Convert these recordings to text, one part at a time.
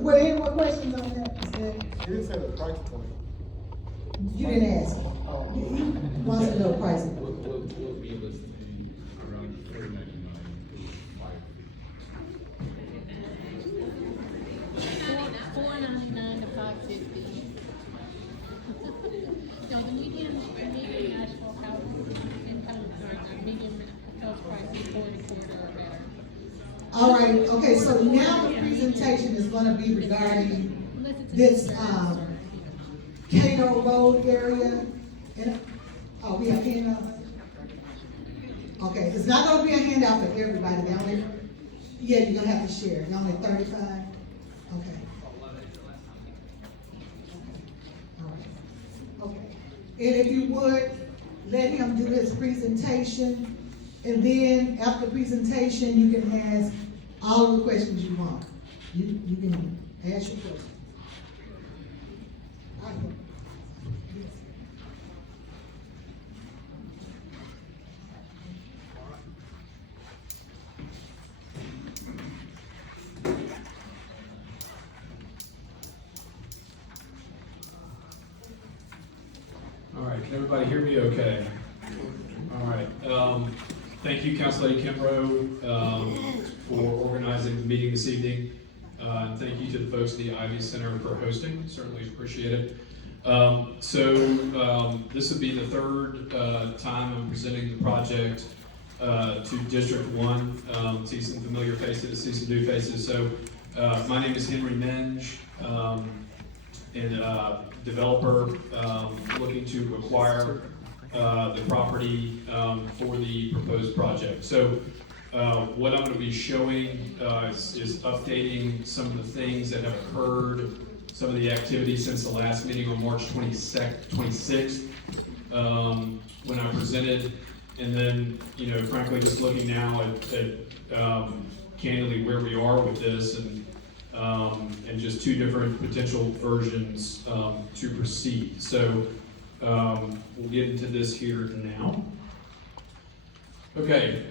were there any more questions on that? You didn't say the price point. You didn't ask. He wants to know pricing. We'll be listing around $499 $499 to $550. So the median national house income, or the median house price is 40 quarter or better. All right, okay, so now the presentation is gonna be regarding this, Cato Road area. And, oh, we have handouts? Okay, it's not gonna be a handout for everybody, now, yeah, you're gonna have to share, now only 35? Okay. All right. Okay, and if you would, let him do his presentation, and then after the presentation, you can ask all the questions you want. You can ask your questions. All right. All right, can everybody hear me okay? All right, thank you, Council Lady Kimbrough, for organizing the meeting this evening. And thank you to the folks at the Ivy Center for hosting, certainly appreciate it. This would be the third time I'm presenting the project to District 1. See some familiar faces, see some new faces. So my name is Henry Menge, and developer looking to acquire the property for the proposed project. So what I'm going to be showing is updating some of the things that have occurred, some of the activities since the last meeting on March 26th when I presented, and then, you know, frankly, just looking now at candidly where we are with this, and just two different potential versions to proceed. So we'll get into this here now. Okay.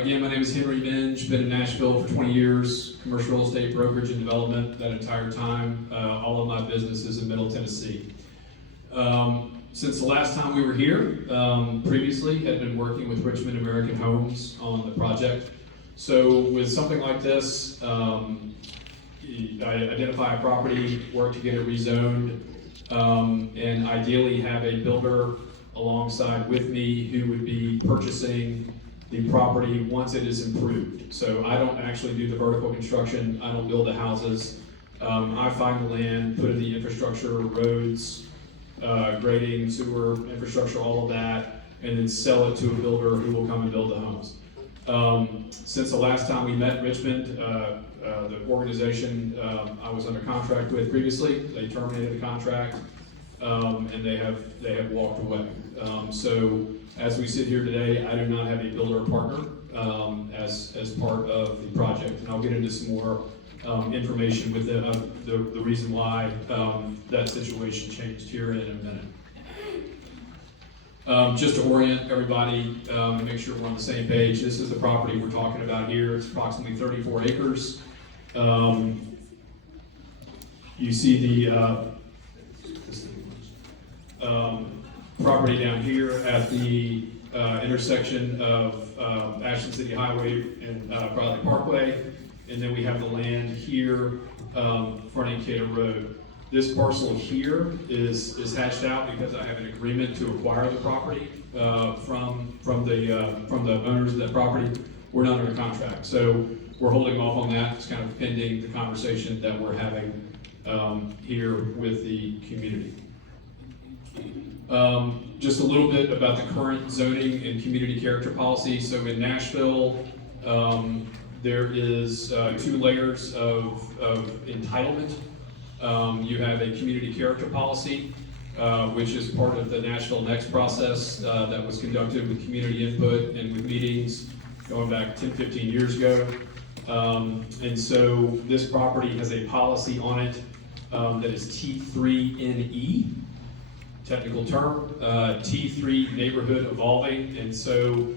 Again, my name is Henry Menge. Been in Nashville for 20 years, commercial real estate brokerage and development that entire time. All of my business is in Middle Tennessee. Since the last time we were here, previously had been working with Richmond American Homes on the project. So with something like this, I identify a property, work to get it rezoned, and ideally have a builder alongside with me who would be purchasing the property once it is improved. So I don't actually do the vertical construction, I don't build the houses. I find the land, put in the infrastructure, roads, grading, sewer, infrastructure, all of that, and then sell it to a builder who will come and build the homes. Since the last time we met, Richmond, the organization I was under contract with previously, they terminated the contract, and they have walked away. So as we sit here today, I do not have a builder partner as part of the project, and I'll get into some more information with the reason why that situation changed here in a minute. Just to orient everybody and make sure we're on the same page, this is the property we're talking about here. It's approximately 34 acres. You see the property down here at the intersection of Ashland City Highway and Bradley Parkway, and then we have the land here fronting Cato Road. This parcel here is hatched out because I have an agreement to acquire the property from the owners of that property. We're not under contract, so we're holding off on that. It's kind of pending the conversation that we're having here with the community. Just a little bit about the current zoning and community character policy. So in Nashville, there is 2 layers of entitlement. You have a community character policy, which is part of the Nashville Next process that was conducted with community input and with meetings going back 10, 15 years ago. And so this property has a policy on it that is T3NE, technical term, T3 neighborhood evolving. And so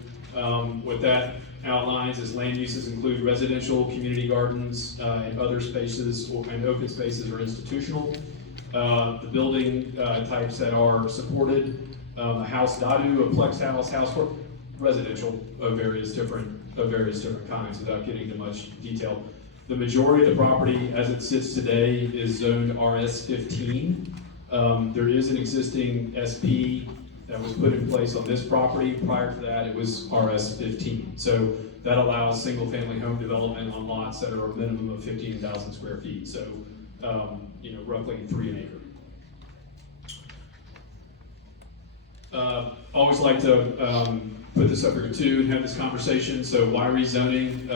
what that outlines is land uses include residential, community gardens, and other spaces, and open spaces or institutional. The building types that are supported, a house dadu, a plex house court, residential of various different kinds, without getting into much detail. The majority of the property, as it sits today, is zoned RS15. There is an existing SP that was put in place on this property. Prior to that, it was RS15. So that allows single-family home development on lots that are a minimum of 15,000 square feet. So, roughly 3 an acre. Always like to put this up here too and have this conversation. So why rezoning?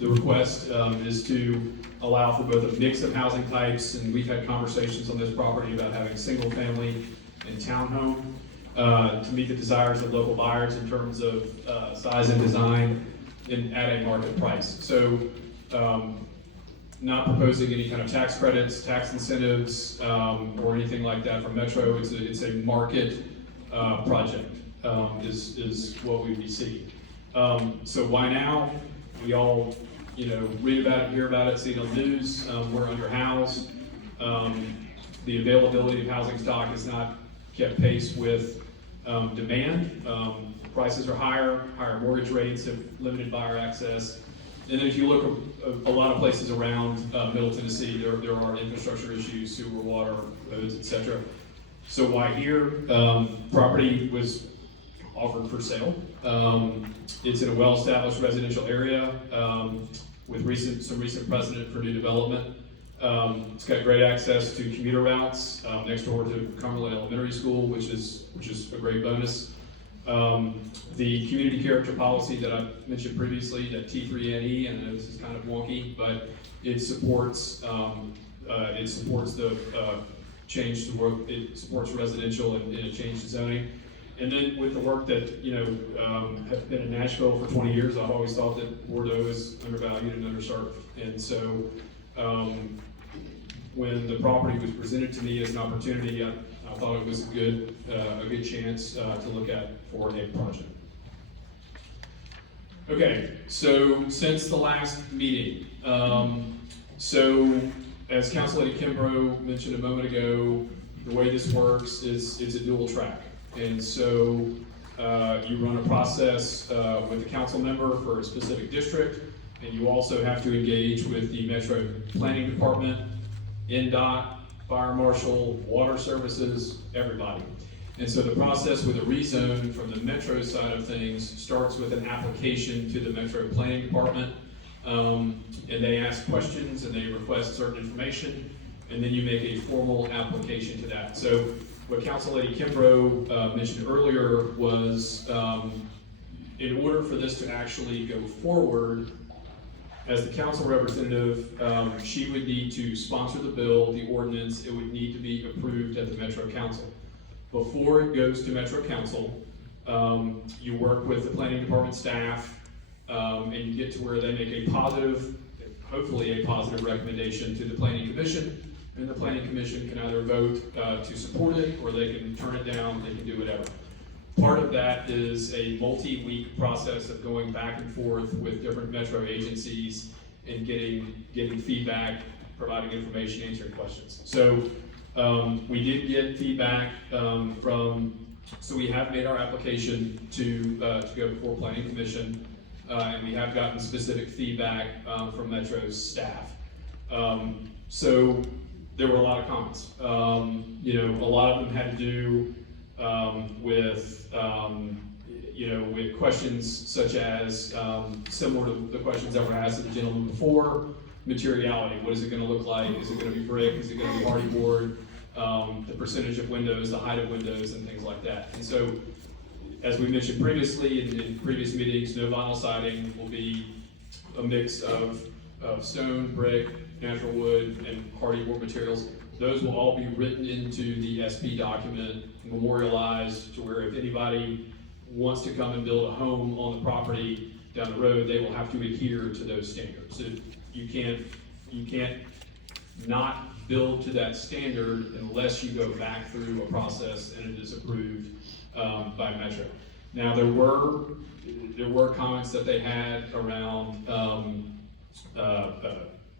The request is to allow for both a mix of housing types, and we've had conversations on this property about having single family and townhome to meet the desires of local buyers in terms of size and design and at a market price. So not proposing any kind of tax credits, tax incentives, or anything like that from Metro. It's a market project is what we see. So why now? We all, read about it, hear about it, see it on the news. We're underhoused. The availability of housing stock has not kept pace with demand. Prices are higher mortgage rates have limited buyer access. And then if you look at a lot of places around Middle Tennessee, there are infrastructure issues, sewer, water, roads, etc. So why here? Property was offered for sale. It's in a well-established residential area with some recent precedent for new development. It's got great access to commuter routes next door to Cumberland Elementary School, which is a great bonus. The community character policy that I mentioned previously, that T3NE, and I know this is kind of wonky, but it supports the change to work. It supports residential and a change to zoning. And then with the work that have been in Nashville for 20 years, I've always thought that Bordeaux is undervalued and underserved. And so when the property was presented to me as an opportunity, I thought it was a good chance to look at for a project. Okay, so since the last meeting, so as Council Lady Kimbrough mentioned a moment ago, the way this works is it's a dual track. And so you run a process with a council member for a specific district, and you also have to engage with the Metro Planning Department, NDOT, Fire Marshal, Water Services, everybody. And so the process with a rezone from the Metro side of things starts with an application to the Metro Planning Department, and they ask questions and they request certain information, and then you make a formal application to that. So what Council Lady Kimbrough mentioned earlier was, in order for this to actually go forward, as the council representative, she would need to sponsor the bill, the ordinance. It would need to be approved at the Metro Council. Before it goes to Metro Council, you work with the planning department staff, and you get to where they make a positive, hopefully a positive recommendation to the Planning Commission. And the Planning Commission can either vote to support it, or they can turn it down, they can do whatever. Part of that is a multi-week process of going back and forth with different Metro agencies and getting feedback, providing information, answering questions. So we did get feedback so we have made our application to go before Planning Commission, and we have gotten specific feedback from Metro's staff. So there were a lot of comments. A lot of them had to do with questions such as similar to the questions that were asked of the gentleman before. Materiality, what is it going to look like? Is it going to be brick? Is it going to be hardy board? The percentage of windows, the height of windows, and things like that. And so, as we mentioned previously in previous meetings, no vinyl siding will be a mix of stone, brick, natural wood, and hardy board materials. Those will all be written into the SP document, memorialized to where if anybody wants to come and build a home on the property down the road, they will have to adhere to those standards. So you can't not build to that standard unless you go back through a process and it is approved by Metro. Now, there were comments that they had around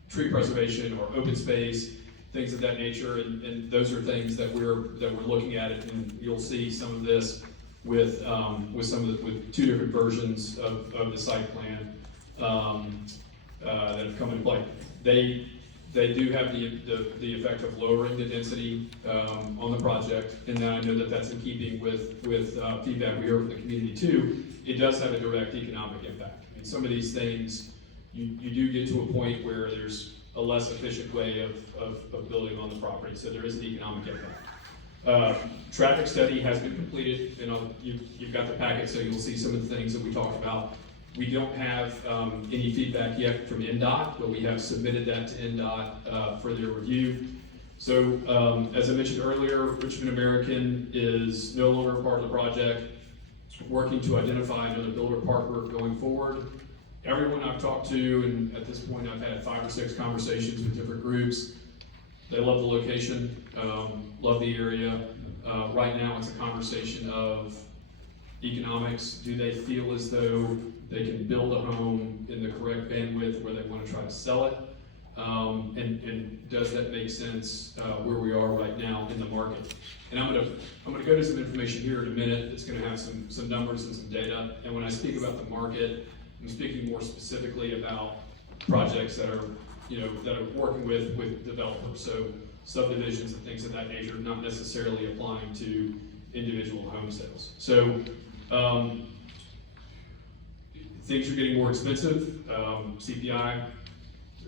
tree preservation or open space, things of that nature, and those are things that we're looking at, and you'll see some of this with two different versions of the site plan that have come into play. They do have the effect of lowering the density on the project, and then I know that that's in keeping with feedback we heard from the community too. It does have a direct economic impact. I mean, some of these things, you do get to a point where there's a less efficient way of building on the property, so there is an economic impact. Traffic study has been completed, and you've got the packet, so you'll see some of the things that we talked about. We don't have any feedback yet from NDOT, but we have submitted that to NDOT for their review. So, as I mentioned earlier, Richmond American is no longer part of the project, working to identify another builder partner going forward. Everyone I've talked to, and at this point I've had 5 or 6 conversations with different groups, they love the location, love the area. Right now it's a conversation of economics. Do they feel as though they can build a home in the correct bandwidth where they want to try to sell it? And does that make sense where we are right now in the market? And I'm gonna go to some information here in a minute. It's gonna have some numbers and some data. And when I speak about the market, I'm speaking more specifically about projects that are working with developers. So subdivisions and things of that nature, not necessarily applying to individual home sales. So things are getting more expensive. CPI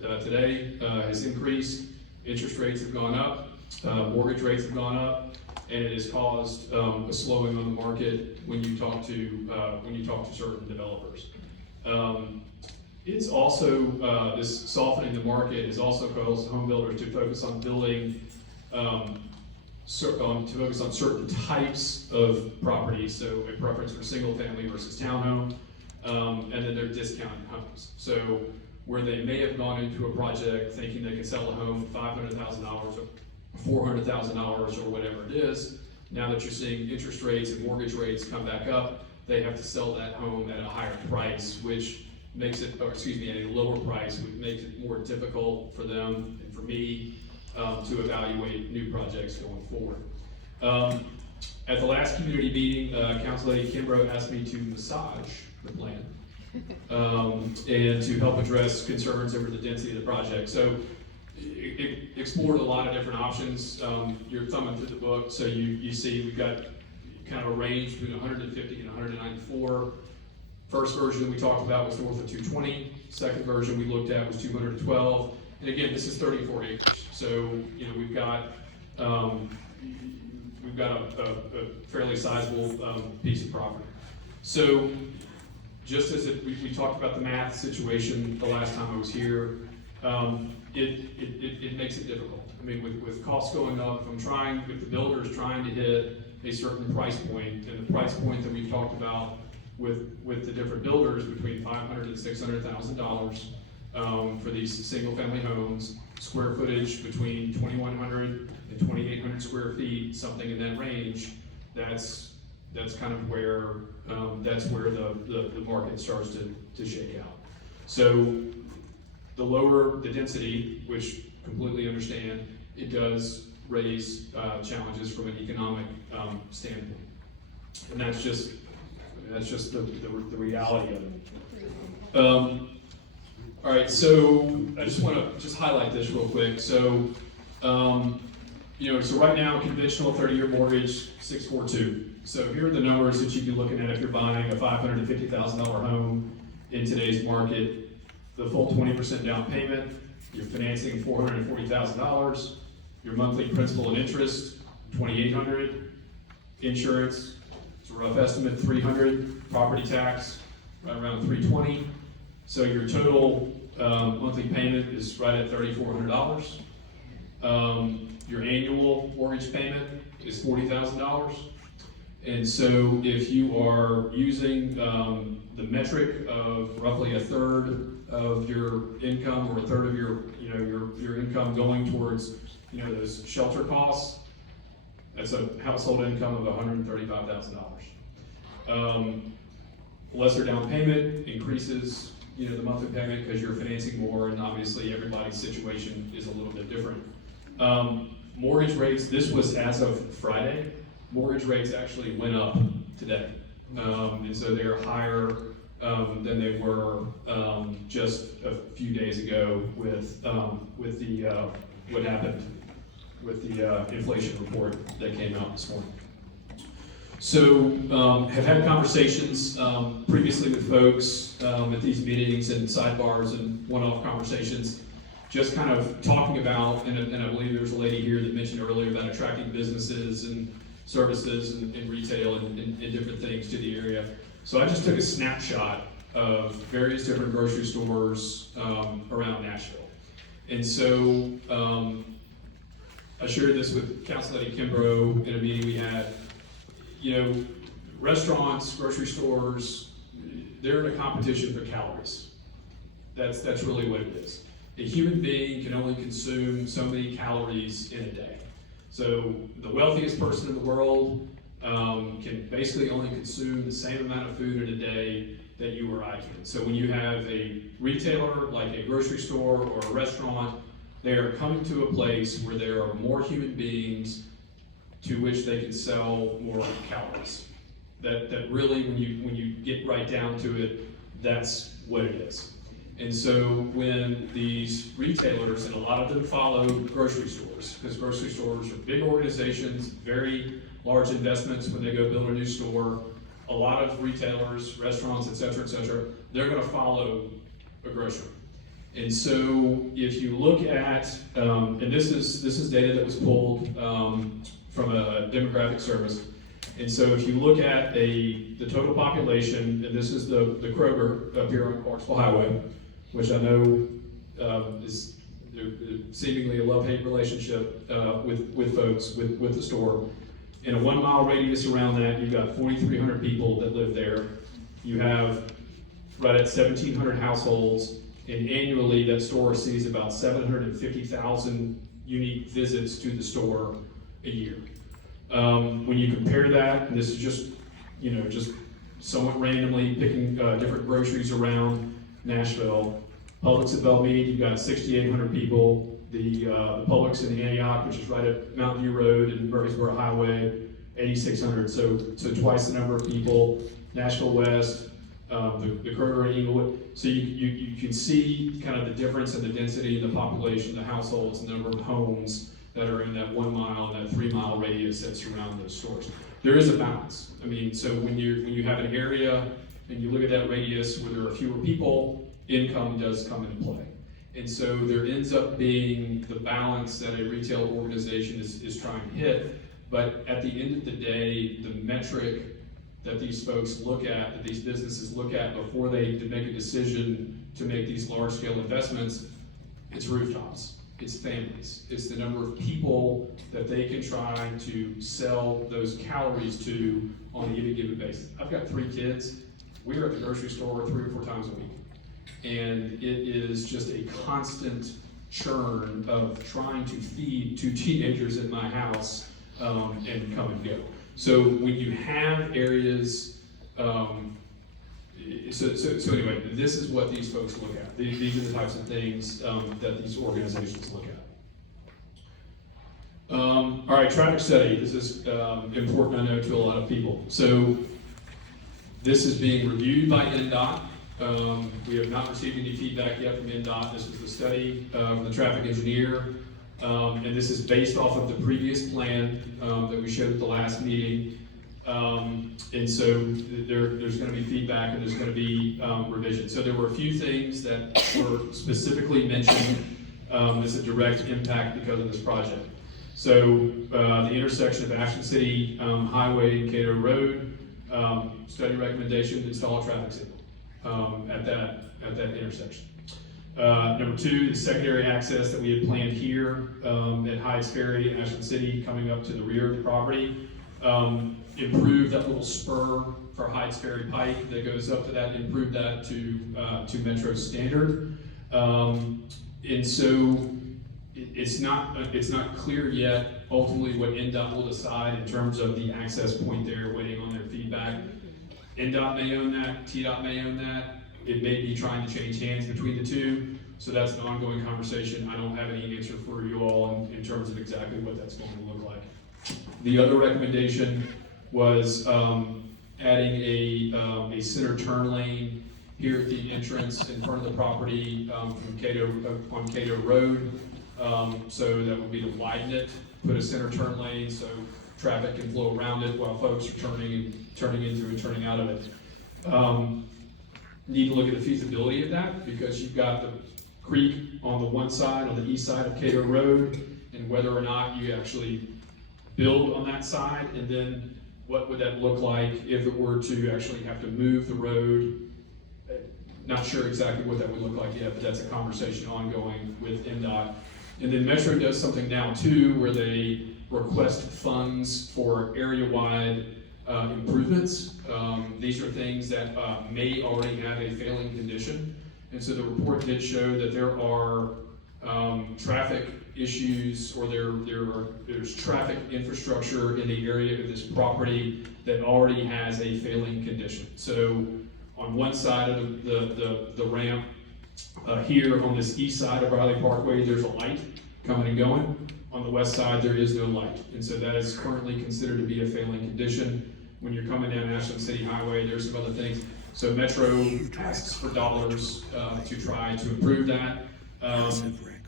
today has increased. Interest rates have gone up. Mortgage rates have gone up, and it has caused a slowing on the market when you talk to certain developers. It's also this softening the market has also caused home builders to focus on building to focus on certain types of properties. So a preference for single family versus townhome, and then they're discounting homes. So where they may have gone into a project thinking they could sell a home for $500,000 or $400,000 or whatever it is, now that you're seeing interest rates and mortgage rates come back up, they have to sell that home at a higher price, which makes it, or excuse me, at a lower price, which makes it more difficult for them and for me to evaluate new projects going forward. At the last community meeting, Council Lady Kimbrough asked me to massage the plan and to help address concerns over the density of the project. So it explored a lot of different options. You're thumbing through the book, so you see we've got kind of a range between 150 and 194. First version we talked about was north of 220. Second version we looked at was 212. And again, this is 34 acres. So we've got a fairly sizable piece of property. So just as we talked about the math situation the last time I was here, it makes it difficult. I mean, with costs going up, if the builder is trying to hit a certain price point, and the price point that we've talked about with the different builders between $500,000 and $600,000 for these single-family homes, square footage between 2,100 and 2,800 square feet, something in that range. That's kind of where the market starts to shake out. So the lower the density, which completely understand, it does raise challenges from an economic standpoint, and that's just the reality of it. All right, so I just want to highlight this real quick. So, so right now, conventional 30-year mortgage, 642. So here are the numbers that you'd be looking at if you're buying a $550,000 home in today's market. The full 20% down payment, you're financing $440,000. Your monthly principal and interest, $2,800. Insurance, it's a rough estimate, $300. Property tax, right around $320. So your total monthly payment is right at $3,400. Your annual mortgage payment is $40,000. And so if you are using the metric of roughly a third of your income or a third of your income going towards those shelter costs, that's a household income of $135,000. Lesser down payment increases, you know, the monthly payment because you're financing more, and obviously everybody's situation is a little bit different. Mortgage rates, this was as of Friday, mortgage rates actually went up today. And so they're higher than they were just a few days ago with the what happened with the inflation report that came out this morning. So have had conversations previously with folks at these meetings and sidebars and one-off conversations, just kind of talking about, and I believe there's a lady here that mentioned earlier about attracting businesses and services and retail and different things to the area. So I just took a snapshot of various different grocery stores around Nashville. And so I shared this with Council Lady Kimbrough in a meeting we had. You know, restaurants, grocery stores, they're in a competition for calories. That's really what it is. A human being can only consume so many calories in a day. So the wealthiest person in the world can basically only consume the same amount of food in a day that you or I can. So when you have a retailer like a grocery store or a restaurant, they are coming to a place where there are more human beings to which they can sell more calories. That really, when you get right down to it, that's what it is. And so when these retailers, and a lot of them follow grocery stores, because grocery stores are big organizations, very large investments when they go build a new store. A lot of retailers, restaurants, et cetera, they're gonna follow a grocery. And so if you look at, and this is data that was pulled from a demographic service. And so if you look at the total population, and this is the Kroger up here on Clarksville Highway, which I know is seemingly a love-hate relationship with folks, with the store. In a 1 mile radius around that, you've got 4,300 people that live there. You have right at 1,700 households, and annually that store sees about 750,000 unique visits to the store a year. When you compare that, and this is just, you know, just somewhat randomly picking different groceries around Nashville. Publix at Belmead, you've got 6,800 people. The Publix in Antioch, which is right at Mountain View Road and Murfreesboro Highway, 8,600. So twice the number of people. Nashville West, the Kroger in Englewood. So you can see kind of the difference in the density of the population, the households, the number of homes that are in that 1 mile and that 3 mile radius that surround those stores. There is a balance. I mean, so when you have an area and you look at that radius where there are fewer people, income does come into play. And so there ends up being the balance that a retail organization is trying to hit. But at the end of the day, the metric that these folks look at, that these businesses look at before they make a decision to make these large scale investments, it's rooftops. It's families. It's the number of people that they can try to sell those calories to on any given basis. I've got 3 kids. We're at the grocery store 3 or 4 times a week. And it is just a constant churn of trying to feed 2 teenagers at my house and come and go. So when you have areas, so anyway, this is what these folks look at. These are the types of things that these organizations look at. All right, traffic study. This is important, I know, to a lot of people. So this is being reviewed by NDOT. We have not received any feedback yet from NDOT. This is the study from the traffic engineer. And this is based off of the previous plan that we showed at the last meeting. And so there's going to be feedback and there's going to be revision. So there were a few things that were specifically mentioned as a direct impact because of this project. So the intersection of Ashland City Highway and Cato Road, study recommendation, install a traffic signal at that intersection. Number 2, the secondary access that we had planned here at Hydes Ferry and Ashland City coming up to the rear of the property. Improve that little spur for Hydes Ferry Pike that goes up to that, improve that to Metro standard. And so it's not clear yet ultimately what NDOT will decide in terms of the access point there, waiting on their feedback. NDOT may own that, TDOT may own that. It may be trying to change hands between the two. So that's an ongoing conversation. I don't have any answer for you all in terms of exactly what that's going to look like. The other recommendation was adding a center turn lane here at the entrance in front of the property from on Cato Road. So that would be to widen it, put a center turn lane so traffic can flow around it while folks are turning into and turning out of it. Need to look at the feasibility of that because you've got the creek on the one side, on the east side of Cato Road, and whether or not you actually build on that side, and then what would that look like if it were to actually have to move the road. Not sure exactly what that would look like yet, but that's a conversation ongoing with NDOT. And then Metro does something now too, where they request funds for area-wide improvements. These are things that may already have a failing condition. And so the report did show that there are traffic issues, or there's traffic infrastructure in the area of this property that already has a failing condition. So on one side of the ramp here on this east side of Riley Parkway, there's a light coming and going. On the west side, there is no light. And so that is currently considered to be a failing condition. When you're coming down Ashland City Highway, there's some other things. So Metro asks for dollars to try to improve that.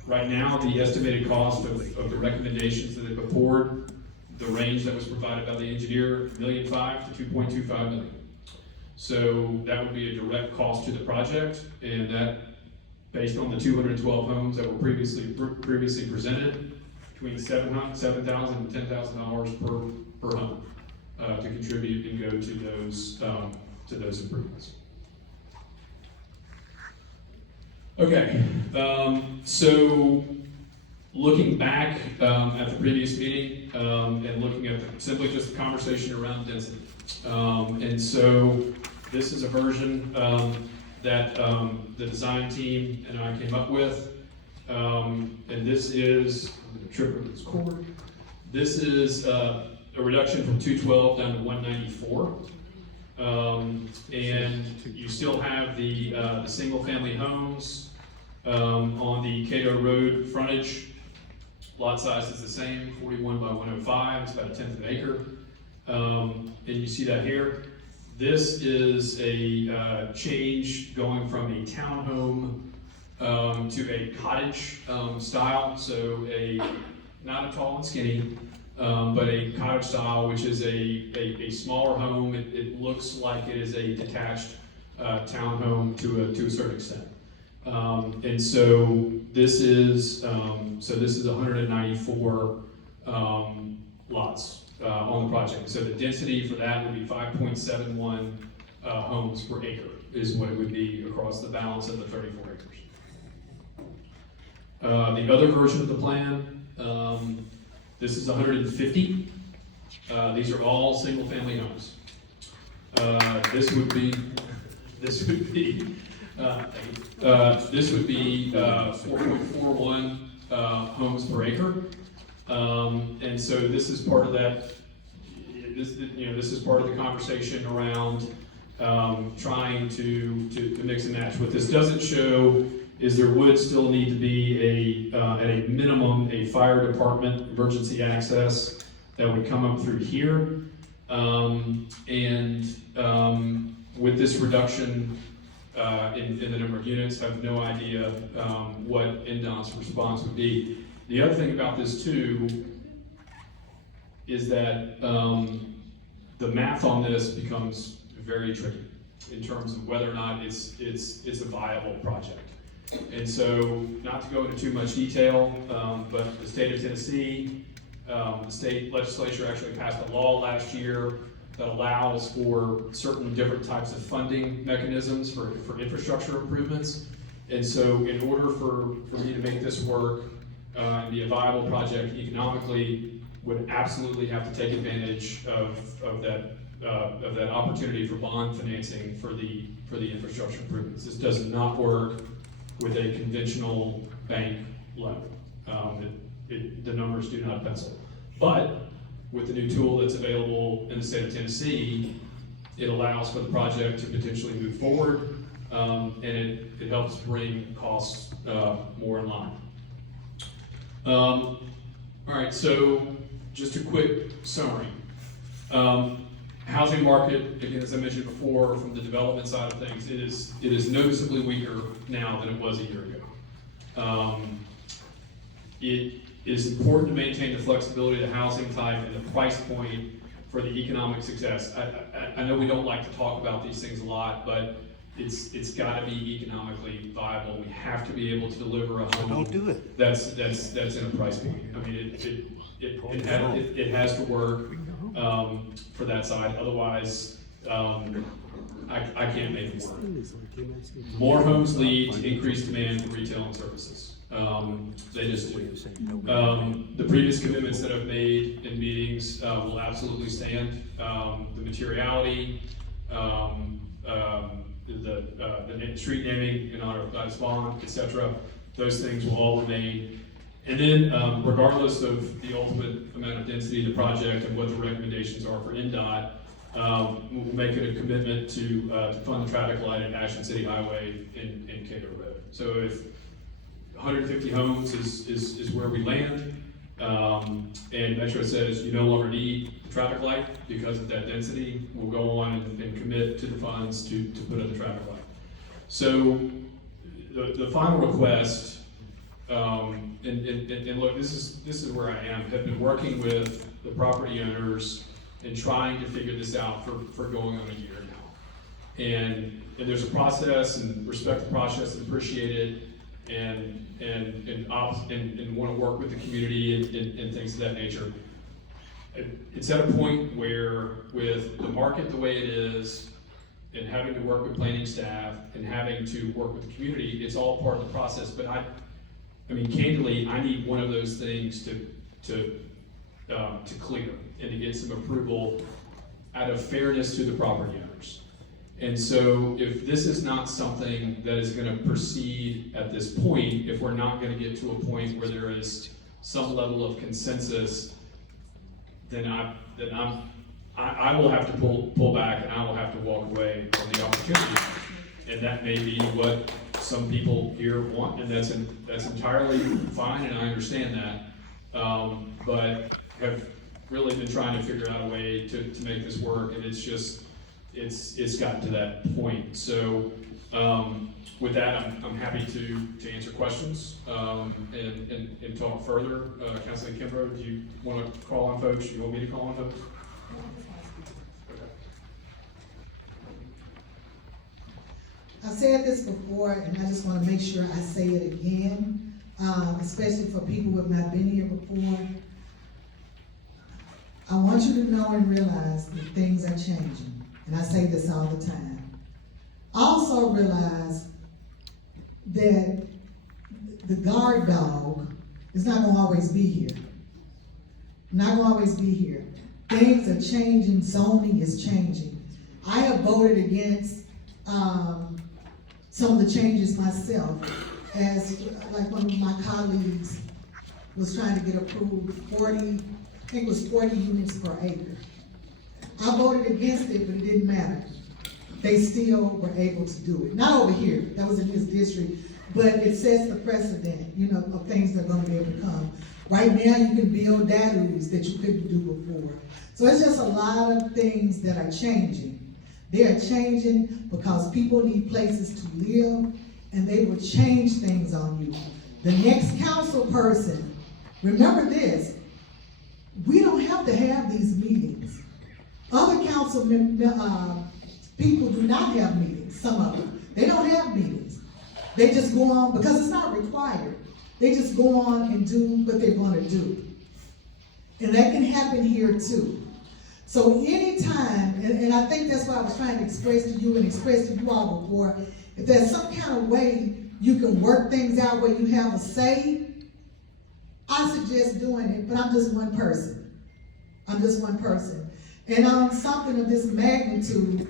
Right now, the estimated cost of the recommendations that they put forward, the range that was provided by the engineer, $1.5 million to $2.25 million. So that would be a direct cost to the project, and that, based on the 212 homes that were previously presented, between $7,000 and $10,000 per home to contribute and go to those improvements. Okay, so looking back at the previous meeting and looking at simply just the conversation around density. And so this is a version that the design team and I came up with. And this is, I'm going to trip over this cord. This is a reduction from 212 down to 194. And you still have the single-family homes on the Cato Road frontage. Lot size is the same, 41 by 105. It's about 1/10 of an acre. And you see that here. This is a change going from a townhome to a cottage style. So not a tall and skinny, but a cottage style, which is a smaller home. It looks like it is a detached townhome to a certain extent. And so this is 194 lots on the project. So the density for that would be 5.71 homes per acre is what it would be across the balance of the 34 acres. The other version of the plan, this is 150. These are all single-family homes. This would be 4.41 homes per acre. And so this is part of that. This is part of the conversation around trying to mix and match. What this doesn't show is there would still need to be at a minimum, a fire department emergency access that would come up through here. With this reduction in the number of units, I have no idea what NDOT's response would be. The other thing about this too is that the math on this becomes very tricky in terms of whether or not it's a viable project. And so, not to go into too much detail, but the state of Tennessee, the state legislature actually passed a law last year that allows for certain different types of funding mechanisms for infrastructure improvements. And so in order for me to make this work and be a viable project economically, would absolutely have to take advantage of that opportunity for bond financing for the infrastructure improvements. This does not work with a conventional bank loan. The numbers do not pencil. But with the new tool that's available in the state of Tennessee, It allows for the project to potentially move forward, and it helps bring costs more in line. All right, so just a quick summary. Housing market, again, as I mentioned before, from the development side of things, it is noticeably weaker now than it was a year ago. It is important to maintain the flexibility of the housing type and the price point for the economic success. I know we don't like to talk about these things a lot, but it's got to be economically viable. We have to be able to deliver a home. Don't do it. That's in a price point. I mean, it has to work for that side. Otherwise, I can't make it work. More homes lead to increased demand for retail and services. They just do. The previous commitments that I've made in meetings will absolutely stand. The materiality, the street naming in honor of Gladys Bond, etc. Those things will all remain. And then, regardless of the ultimate amount of density of the project and what the recommendations are for NDOT, we'll make it a commitment to fund the traffic light at Ashland City Highway in Cato Rd. So if 150 homes is where we land, and Metro says you no longer need the traffic light because of that density, we'll go on and commit to the funds to put in the traffic light. So the final request, and look, this is where I am. Have been working with the property owners and trying to figure this out for going on a year now. And there's a process, and respect the process and appreciate it, and want to work with the community and things of that nature. It's at a point where, with the market the way it is, and having to work with planning staff and having to work with the community, it's all part of the process. But I mean, candidly, I need one of those things to clear and to get some approval out of fairness to the property owners. And so if this is not something that is going to proceed at this point, if we're not going to get to a point where there is some level of consensus, then I will have to pull back, and I will have to walk away from the opportunity. And that may be what some people here want, and that's entirely fine, and I understand that. But have really been trying to figure out a way to make this work, and it's gotten to that point. So with that, I'm happy to answer questions and talk further. Councilman Kimbrough, do you want to call on folks? You want me to call on folks? I said this before, and I just want to make sure I say it again, especially for people who have not been here before. I want you to know and realize that things are changing, and I say this all the time. Also realize that the guard dog is not going to always be here. Not going to always be here. Things are changing. Zoning is changing. I have voted against some of the changes myself, as like one of my colleagues was trying to get approved 40 units per acre. I voted against it, but it didn't matter. They still were able to do it. Not over here, that was in his district, but it sets the precedent, of things that are gonna be able to come. Right now, you can build dadoos that you couldn't do before. So it's just a lot of things that are changing. They are changing because people need places to live, and they will change things on you. The next council person, remember this, we don't have to have these meetings. Other council people do not have meetings, some of them. They don't have meetings. They just go on, because it's not required. They just go on and do what they're gonna do. And that can happen here too. So anytime, and I think that's what I was trying to express to you and express to you all before, if there's some kind of way you can work things out where you have a say, I suggest doing it, but I'm just one person. I'm just one person. And on something of this magnitude,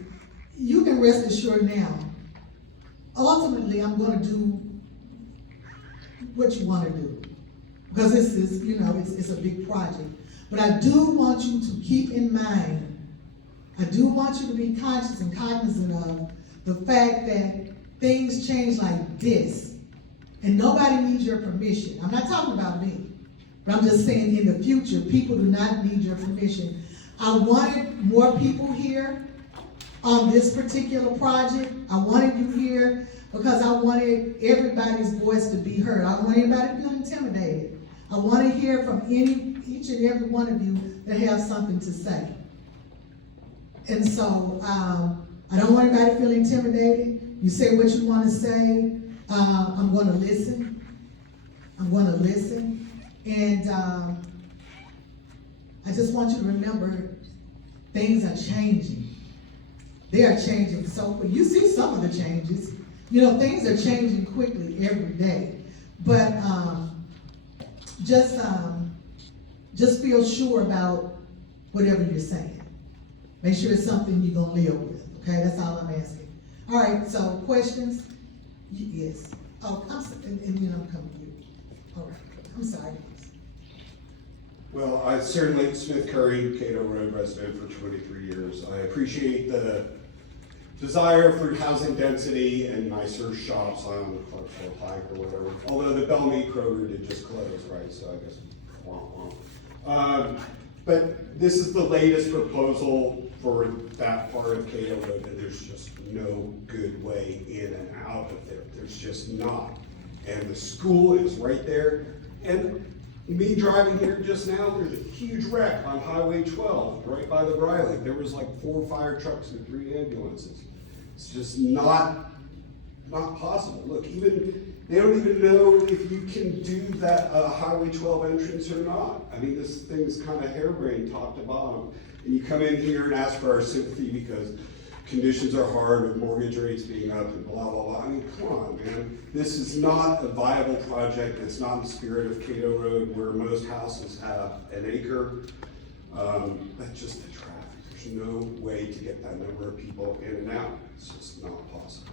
you can rest assured now, ultimately I'm gonna do what you wanna do. Because this is, it's a big project. But I do want you to keep in mind I do want you to be conscious and cognizant of the fact that things change like this, and nobody needs your permission. I'm not talking about me, but I'm just saying in the future, people do not need your permission. I wanted more people here on this particular project. I wanted you here because I wanted everybody's voice to be heard. I don't want anybody to feel intimidated. I want to hear from each and every one of you that have something to say. And so, I don't want anybody to feel intimidated. You say what you want to say. I'm going to listen. I'm going to listen. And I just want you to remember, things are changing. They are changing so quick. You see some of the changes. You know, things are changing quickly every day. But just feel sure about whatever you're saying. Make sure it's something you're going to live with. Okay, that's all I'm asking. All right, so questions? Yes. Oh, and you know, I'm coming to you. All right, I'm sorry. Well, I certainly, Smith Curry, Cato Rd resident for 23 years. I appreciate the desire for housing density and nicer shops on Clarksville Pike or whatever. Although the Bellmead Kroger did just close, right? So I guess, but this is the latest proposal for that part of Cato Road, and there's just no good way in and out of there. There's just not. And the school is right there. And me driving here just now, there's a huge wreck on Highway 12, right by the Briley. There was like 4 fire trucks and 3 ambulances. It's just not possible. Look, they don't even know if you can do that Highway 12 entrance or not. I mean, this thing's kind of harebrained top to bottom. And you come in here and ask for our sympathy because conditions are hard with mortgage rates being up and blah, blah, blah. I mean, come on, man. This is not a viable project. It's not in the spirit of Cato Road, where most houses have an acre. That's just the traffic. There's no way to get that number of people in and out. It's just not possible.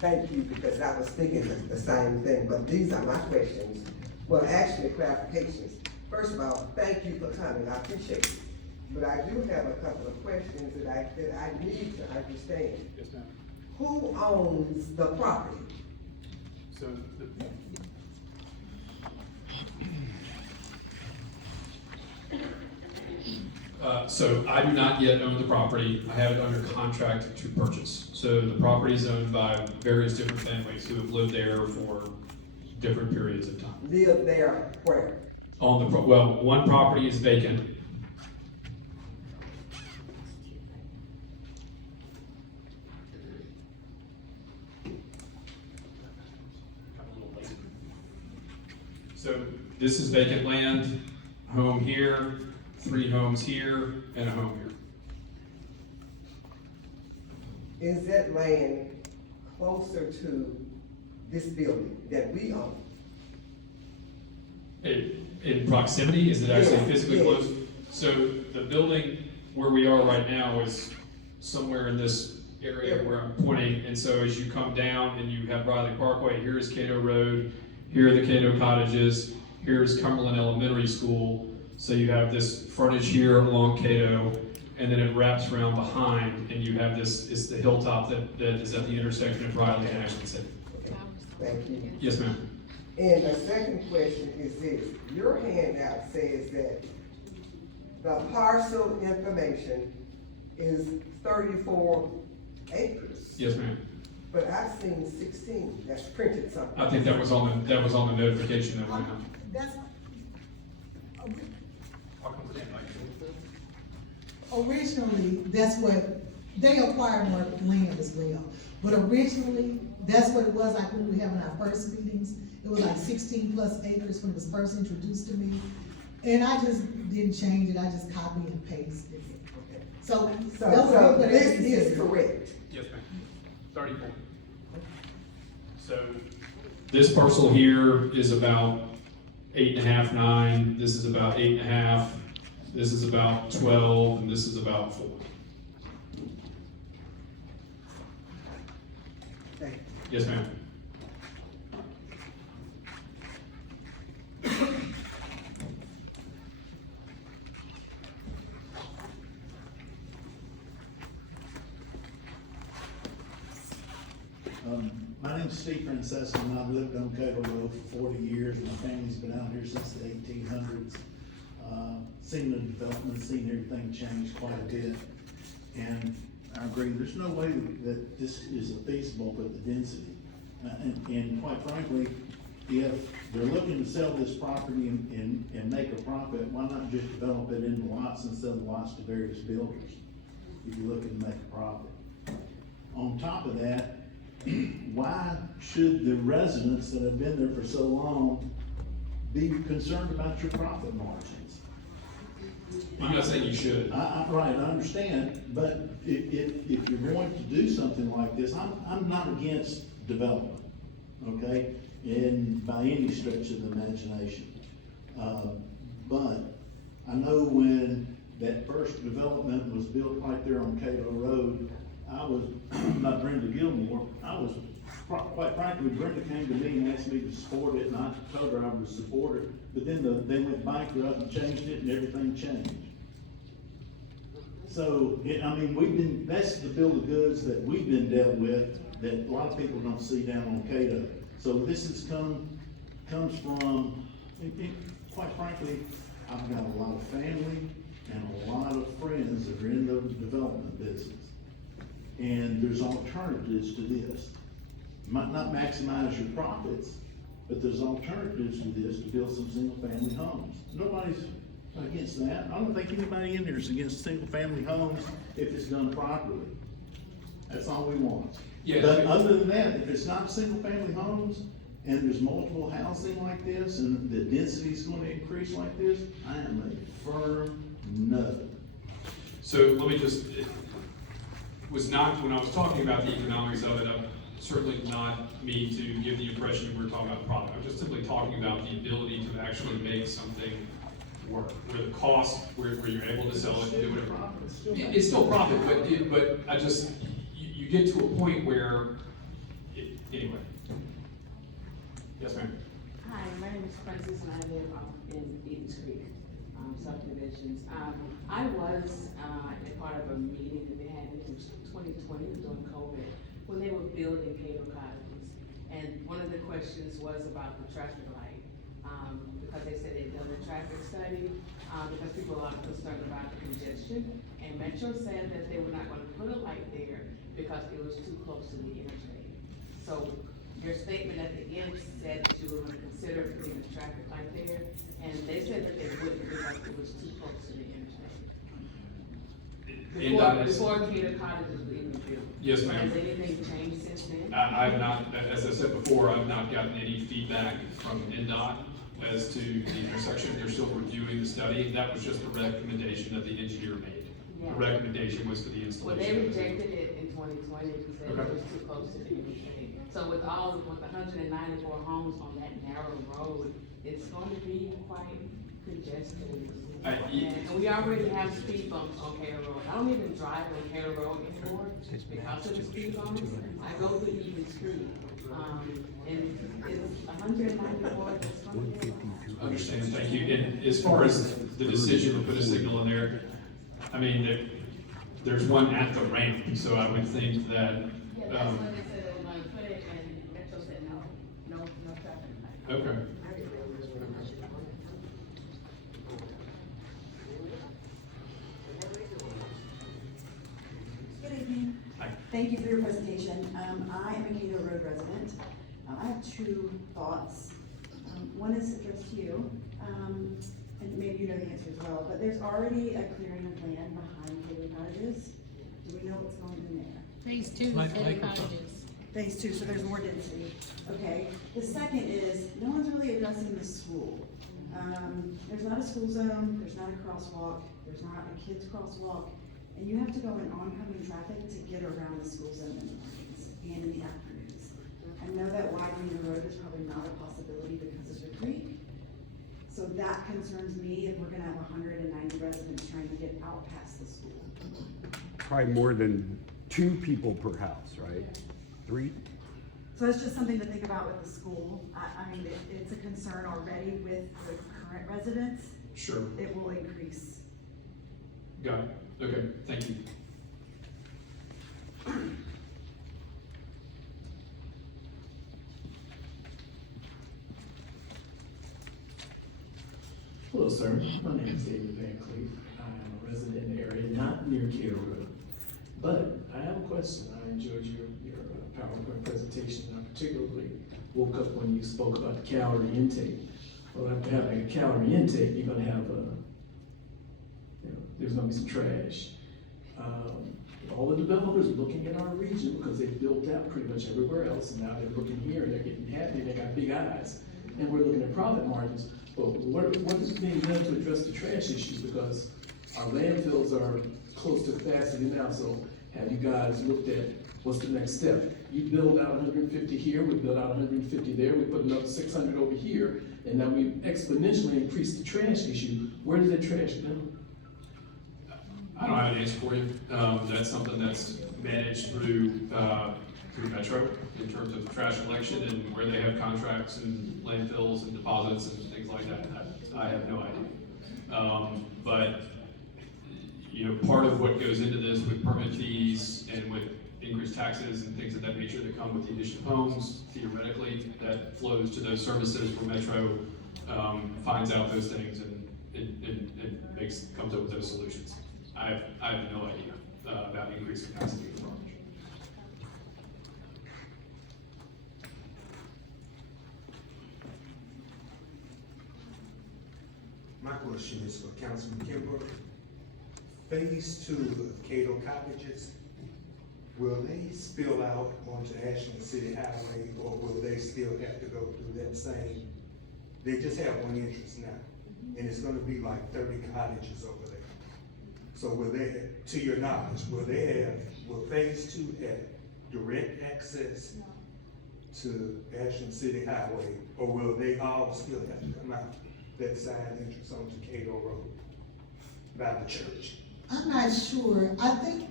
Thank you, because I was thinking the same thing, but these are my questions. Well, actually, clarifications. First of all, thank you for coming, I appreciate it. But I do have a couple of questions that I need to understand. Yes, ma'am. Who owns the property? So, So I do not yet own the property. I have it under contract to purchase. So the property is owned by various different families who have lived there for different periods of time. Live there where? Well, one property is vacant. So this is vacant land, home here, 3 homes here, and a home here. Is that land closer to this building that we own? In proximity, is it actually Yeah, physically yeah. close? So the building where we are right now is somewhere in this area where I'm pointing, and so as you come down and you have Riley Parkway, here is Cato Road, here are the Cato Cottages, here's Cumberland Elementary School, so you have this frontage here along Cato, and then it wraps around behind, and you have this, it's the hilltop that is at the intersection of Riley and Atkinson. Thank you. Yes, ma'am. And the second question is this, your handout says that the parcel information is 34 acres. Yes, ma'am. But I've seen 16, that's printed something. I think that was on the notification that went out. That's, I'll come to that, Mike. originally, that's what, they acquired more land as well. But originally, that's what it was like when we were having our first meetings. It was like 16 plus acres when it was first introduced to me. And I just didn't change it, I just copied and pasted it. So, So, that was so what this it is is. correct. Yes, ma'am. 34. So this parcel here is about 8.5, 9. This is about 8.5. This is about 12, and this is about 4. Thank you. Yes, ma'am. My name's Steve Francesco, and I've lived on Cato Road for 40 years. My family's been out here since the 1800s. Seen the development, seen everything change quite a bit. And I agree, there's no way that this is feasible with the density. And quite frankly, if they're looking to sell this property and make a profit, why not just develop it into lots and sell the lots to various builders? If you're looking to make a profit. On top of that, why should the residents that have been there for so long be concerned about your profit margins? I'm not saying you should. Right, I understand, but if you're going to do something like this, I'm not against development, okay? And by any stretch of the imagination. But I know when that first development was built right there on Cato Road, I was, by Brenda Gilmore, quite frankly, Brenda came to me and asked me to support it, and I told her I would support it, but then they went bankrupt and changed it, and everything changed. So, I mean, that's the bill of goods that we've been dealt with, that a lot of people don't see down on Cato. So this comes from, quite frankly, I've got a lot of family and a lot of friends that are in the development business. And there's alternatives to this. Might not maximize your profits, but there's alternatives to this to build some single-family homes. Nobody's against that. I don't think anybody in here is against single-family homes if it's done properly. That's all we want. Yeah. But other than that, if it's not single-family homes and there's multiple housing like this and the density is going to increase like this, I am a firm no. So let me just, when I was talking about the economics of it, I'm certainly not mean to give the impression we were talking about profit. I'm just simply talking about the ability to actually make something work, where the cost, where you're able to sell it and do whatever. It's still profit, but I just, you get to a point where, anyway. Yes, ma'am. Hi, my name is Francis and I live in Edens Creek subdivisions. I was a part of a meeting that they had in 2020 during COVID when they were building Cato cottages. And one of the questions was about the traffic light, because they said they'd done a traffic study, because people are concerned about the congestion. And Metro said that they were not gonna put a light there because it was too close to the interstate. So your statement at the end said that you were gonna consider putting a traffic light there, and they said that they wouldn't because it was too close to the interstate. Before Cato cottages were even built. Yes, ma'am. Has anything changed since then? I've not, as I said before, I've not gotten any feedback from NDOT as to the intersection. They're still reviewing the study. That was just a recommendation that the engineer made. Yeah. The recommendation was for the Well, installation. they rejected it in 2020 because they said it was too close to the interstate. So with 194 homes on that narrow road, it's going to be quite congested. And we already have speed bumps on Cato Road. I don't even drive on Cato Road anymore because of the speed bumps. I go to Edens Creek. And it's 194, it's going to be. Understand, thank you. And as far as the decision to put a signal in there, I mean, there's one at the ramp, so I would think that, Yeah, that's when they said they were gonna put it, and Metro said no traffic light. okay. Good evening. Hi. Thank you for your presentation. I am a Cato Road resident. I have two thoughts. One is addressed to you, and maybe you know the answer as well, but there's already a clearing of land behind Cato cottages. Do we know what's going in there? Phase 2 is Cato cottages. Phase 2, so there's more density. Okay. The second is, no one's really addressing the school. There's not a school zone, there's not a crosswalk, there's not a kids crosswalk, and you have to go in oncoming traffic to get around the school zone in the mornings and in the afternoons. I know that widening the road is probably not a possibility because of the creek, so that concerns me if we're gonna have 190 residents trying to get out past the school. Probably more than 2 people per house, right? 3? So that's just something to think about with the school. I mean, it's a concern already with the current residents. Sure. It will increase. Got it. Okay, thank you. Hello, sir. My name is David Van Cleef. I am a resident in the area, not near Cato Rd. But I have a question. I enjoyed your PowerPoint presentation. I particularly woke up when you spoke about calorie intake. Well, after having a calorie intake, you're gonna have there's gonna be some trash. All the developers are looking at our region because they've built out pretty much everywhere else, and now they're looking here and they're getting happy. They got big eyes, and we're looking at profit margins. But what is being done to address the trash issue? Because our landfills are close to capacity now. So have you guys looked at what's the next step? You build out 150 here, we build out 150 there, we put another 600 over here, and now we exponentially increase the trash issue. Where does that trash go? I don't have an answer for you. That's something that's managed through Metro in terms of trash collection and where they have contracts and landfills and deposits and things like that. I have no idea. But, you know, part of what goes into this with permit fees and with increased taxes and things of that nature that come with the addition of homes, theoretically, that flows to those services where Metro finds out those things and it comes up with those solutions. I have no idea about increased capacity of garbage. My question is for Councilman Kimber. Phase 2 of Cato Cottages, will they spill out onto Ashland City Highway, or will they still have to go through that same? They just have one entrance now, and it's gonna be like 30 cottages over there. So will they, to your knowledge, will phase 2 have direct access to Ashland City Highway, or will they all still have to come out that side entrance onto Cato Road by the church? I'm not sure. I think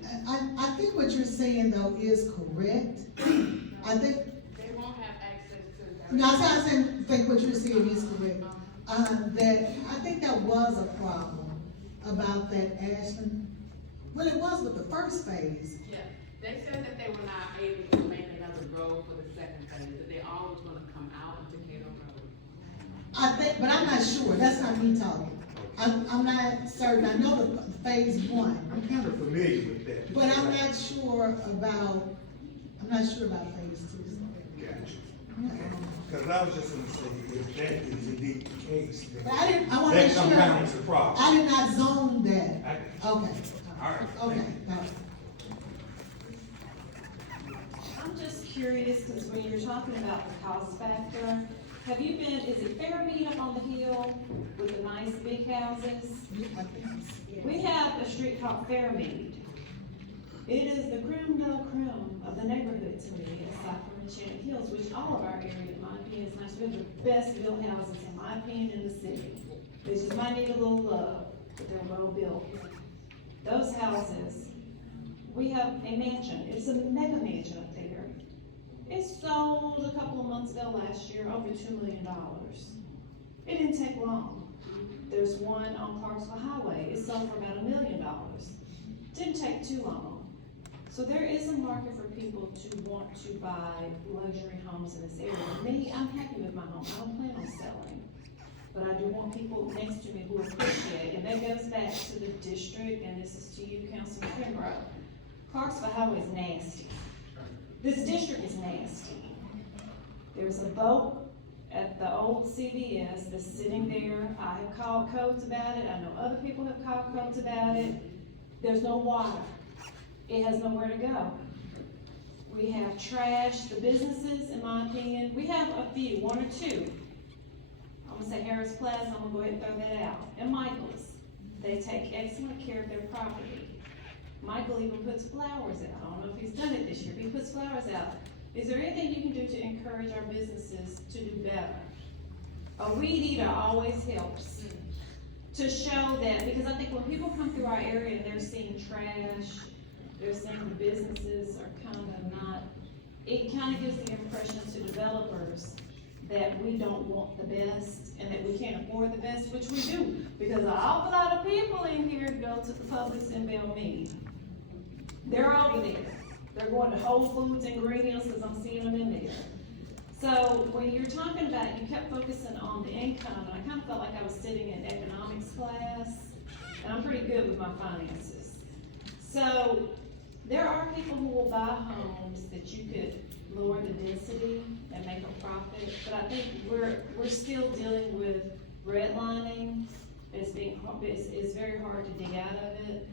what you're saying though is correct. I think. They won't have access to. No, I think what you're saying is correct. That, I think that was a problem about that Ashland. Well, it was with the first phase. Yeah, they said that they were not able to make another road for the second phase, that they all was gonna come out into Cato Road. I think, but I'm not sure. That's not me talking. I'm not certain. I know the phase 1. I'm kind of familiar with that. But I'm not sure about phase 2. Gotcha. Because I was just gonna say, if that is indeed the case, then But I wanna make that sure. compounds the problem. I did not zone that. Okay. All right. Okay, got it. I'm just curious, because when you're talking about the cost factor, have you been, is it Fairmead up on the hill with the nice big houses? We have a street called Fairmead. It is the creme de la creme of the neighborhood to me, aside from Enchanted Hills, which all of our area, in my opinion, is nice. We have the best built houses, in my opinion, in the city. They just might need a little love, but they're well built. Those houses, we have a mansion, it's a mega mansion up there. It sold a couple of months ago last year, over $2 million. It didn't take long. There's one on Clarksville Highway, it sold for about $1 million. Didn't take too long. So there is a market for people to want to buy luxury homes in this area. Me, I'm happy with my home, I don't plan on selling. But I do want people next to me who appreciate, and that goes back to the district, and this is to you, Councilman Kimbrough. Clarksville Highway is nasty. This district is nasty. There's a boat at the old CVS that's sitting there. I have called codes about it. I know other people have called codes about it. There's no water. It has nowhere to go. We have trash. The businesses, in my opinion, we have a few, 1 or 2. I'm gonna say Harris Plaza, I'm gonna go ahead and throw that out. And Michael's. They take excellent care of their property. Michael even puts flowers out. I don't know if he's done it this year, but he puts flowers out. Is there anything you can do to encourage our businesses to do better? A weed eater always helps. To show that, because I think when people come through our area and they're seeing trash, they're seeing the businesses are kind of not, it kind of gives the impression to developers that we don't want the best and that we can't afford the best, which we do. Because an awful lot of people in here go to the Publix in Belmead. They're over there. They're going to Whole Foods and Green Hills because I'm seeing them in there. So when you're talking about, you kept focusing on the income, and I kind of felt like I was sitting in economics class, and I'm pretty good with my finances. So, there are people who will buy homes that you could lower the density and make a profit, but I think we're still dealing with redlining. It's very hard to dig out of it.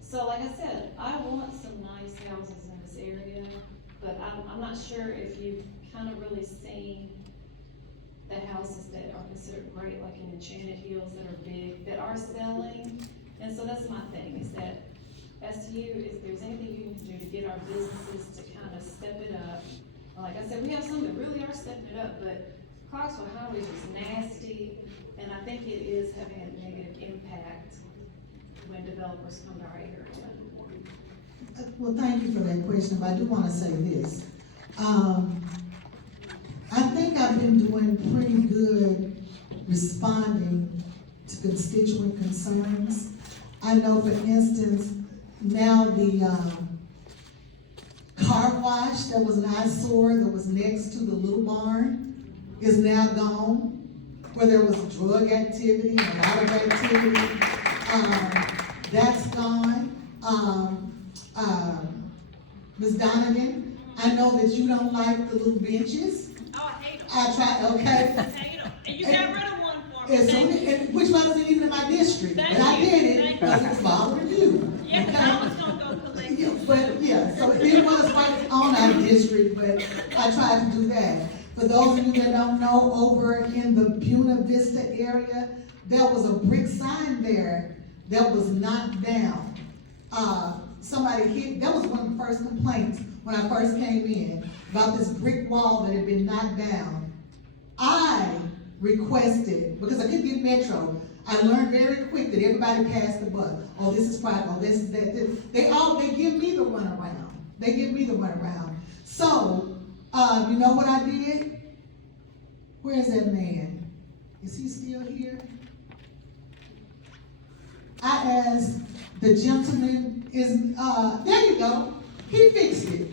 So like I said, I want some nice houses in this area, but I'm not sure if you've kind of really seen the houses that are considered great, like in Enchanted Hills, that are big, that are selling. And so that's my thing, is that as to you, if there's anything you can do to get our businesses to kind of step it up. Like I said, we have some that really are stepping it up, but Clarksville Highway is nasty, and I think it is having a negative impact when developers come to our area. Well, thank you for that question, but I do want to say this. I think I've been doing pretty good responding to constituent concerns. I know, for instance, now the car wash that was an eyesore that was next to the little barn is now gone, where there was drug activity, a lot of activity. That's gone. Ms. Donovan, I know that you don't like the little benches. Oh, I hate them. I tried, okay? I hate them. And you got rid of one for me. And so, Thank you. and which wasn't even in my district, but Thank I you. did it Thank because you. it was bothering you. Yeah, 'cause I was gonna go collect Yeah, them. but, yeah, so it was right on our district, but I tried to do that. For those of you that don't know, over in the Buena Vista area, there was a brick sign there that was knocked down. Somebody hit, that was one of the first complaints when I first came in, about this brick wall that had been knocked down. I requested, because I couldn't get Metro, I learned very quick that everybody passed the buck. Oh, this is private, oh, this is that, this. They give me the runaround. They give me the runaround. So, you know what I did? Where is that man? Is he still here? I asked the gentleman, there you go. He fixed it.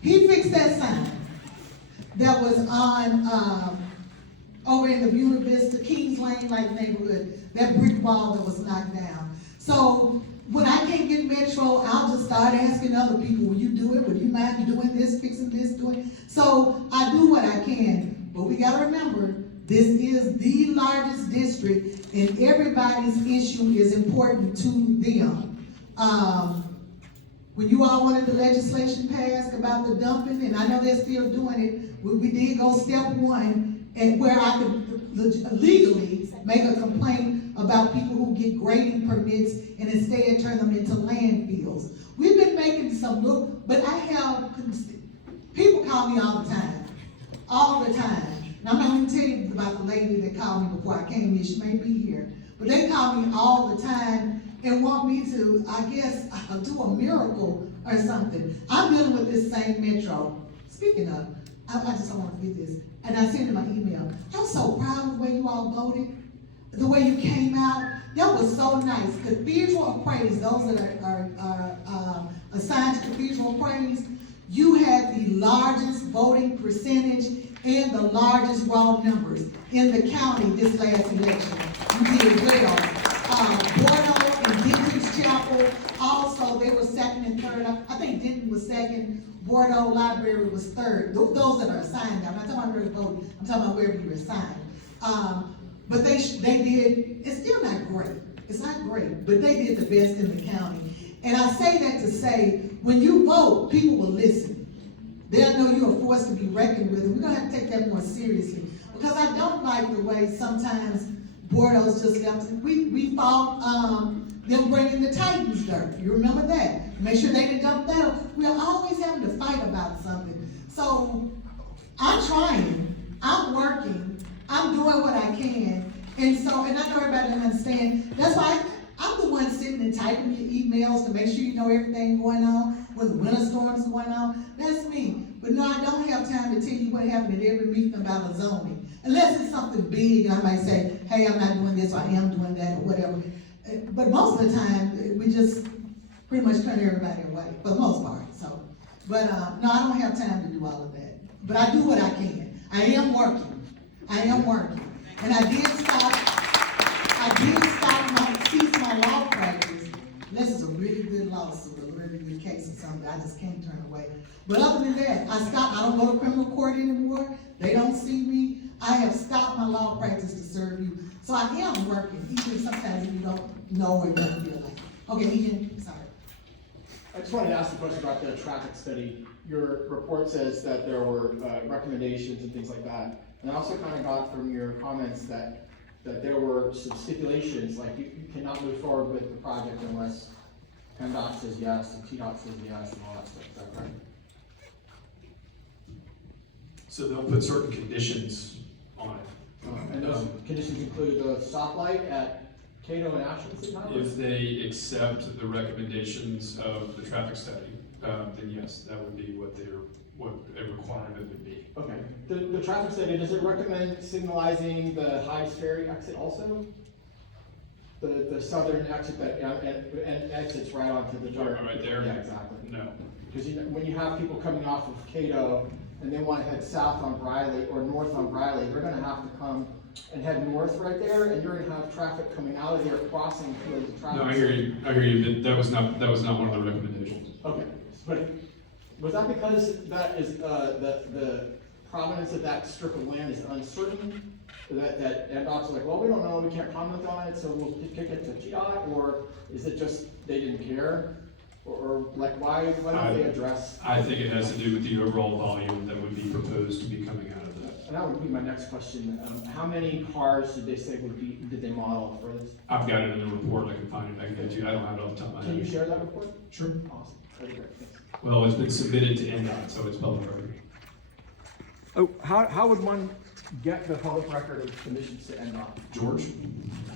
He fixed that sign that was on, over in the Buena Vista, Kings Lane like neighborhood, that brick wall that was knocked down. So when I can't get Metro, I'll just start asking other people, will you do it? Would you mind doing this, fixing this, doing? So I do what I can, but we gotta remember, this is the largest district and everybody's issue is important to them. When you all wanted the legislation passed about the dumping, and I know they're still doing it, we did go step one, and where I could legally make a complaint about people who get grading permits and instead turn them into landfills. We've been making some look, but I have, people call me all the time. And I'm not gonna tell you about the lady that called me before I came here, she may be here, but they call me all the time and want me to, I guess, do a miracle or something. I'm dealing with this same Metro. Speaking of, I just don't want to forget this, and I sent in my email. I'm so proud of the way you all voted, the way you came out. That was so nice. Cathedral of Praise, those that are assigned to Cathedral of Praise, you had the largest voting percentage and the largest raw numbers in the county this last election. You did well. Bordeaux and Dietrich's Chapel, also, they were second and third. I think Denton was second. Bordeaux Library was third. Those that are assigned, I'm not talking about where to vote, I'm talking about wherever you're assigned. But they did, it's still not great. It's not great, but they did the best in the county. And I say that to say, when you vote, people will listen. They'll know you're a force to be reckoned with, and we're gonna have to take that more seriously. Because I don't like the way sometimes Bordeaux's just left. We fought them bringing the Titans dirt. You remember that? Make sure they didn't dump that. We're always having to fight about something. So I'm trying, I'm working, I'm doing what I can. And I know everybody doesn't understand. That's why I'm the one sitting and typing your emails to make sure you know everything going on, when the winter storm's going on. That's me. But no, I don't have time to tell you what happened at every meeting about the zoning. Unless it's something big, and I might say, hey, I'm not doing this, or I am doing that, or whatever. But most of the time, we just pretty much turn everybody away, for the most part. So But, no, I don't have time to do all of that, but I do what I can. I am working, and I did stop cease my law practice. This is a really good lawsuit, a really good case, and something that I just can't turn away. But other than that, I don't go to criminal court anymore, they don't see me. I have stopped my law practice to serve you, so I am working, even sometimes if you don't know or you don't feel like. Okay, Ian, sorry. I just wanted to ask a question about the traffic study. Your report says that there were recommendations and things like that. And I also kind of got from your comments that there were some stipulations, like you cannot move forward with the project unless PennDOT says yes and TDOT says yes and all that stuff. Is that correct? So they'll put certain conditions on it. And those conditions include the stoplight at Cato and Ashland City Highway? If they accept the recommendations of the traffic study, then yes, that would be what a requirement would be. Okay. The traffic study, does it recommend signalizing the Hydes Ferry exit also? The southern exit that and exits right onto the dirt? Right there? Yeah, exactly. No. Because when you have people coming off of Cato and they want to head south on Briley or north on Briley, they're going to have to come and head north right there, and you're going to have traffic coming out of there crossing through the traffic. No, I hear you, but that was not one of the recommendations. Okay, but was that because that is, the provenance of that strip of land is uncertain? That NDOT's like, well, we don't know, we can't comment on it, so we'll kick it to TDOT, or is it just they didn't care? Or like, why don't they address? I think it has to do with the overall volume that would be proposed to be coming out of that. And that would be my next question. How many cars did they say did they model for this? I've got it in the report, I can find it, I can get you, I don't have it off the top of my head. Can you share that report? Sure. Awesome, that'd be great, thanks. Well, it's been submitted to NDOT, so it's public record. Oh, how would one get the public record of submissions to NDOT? George?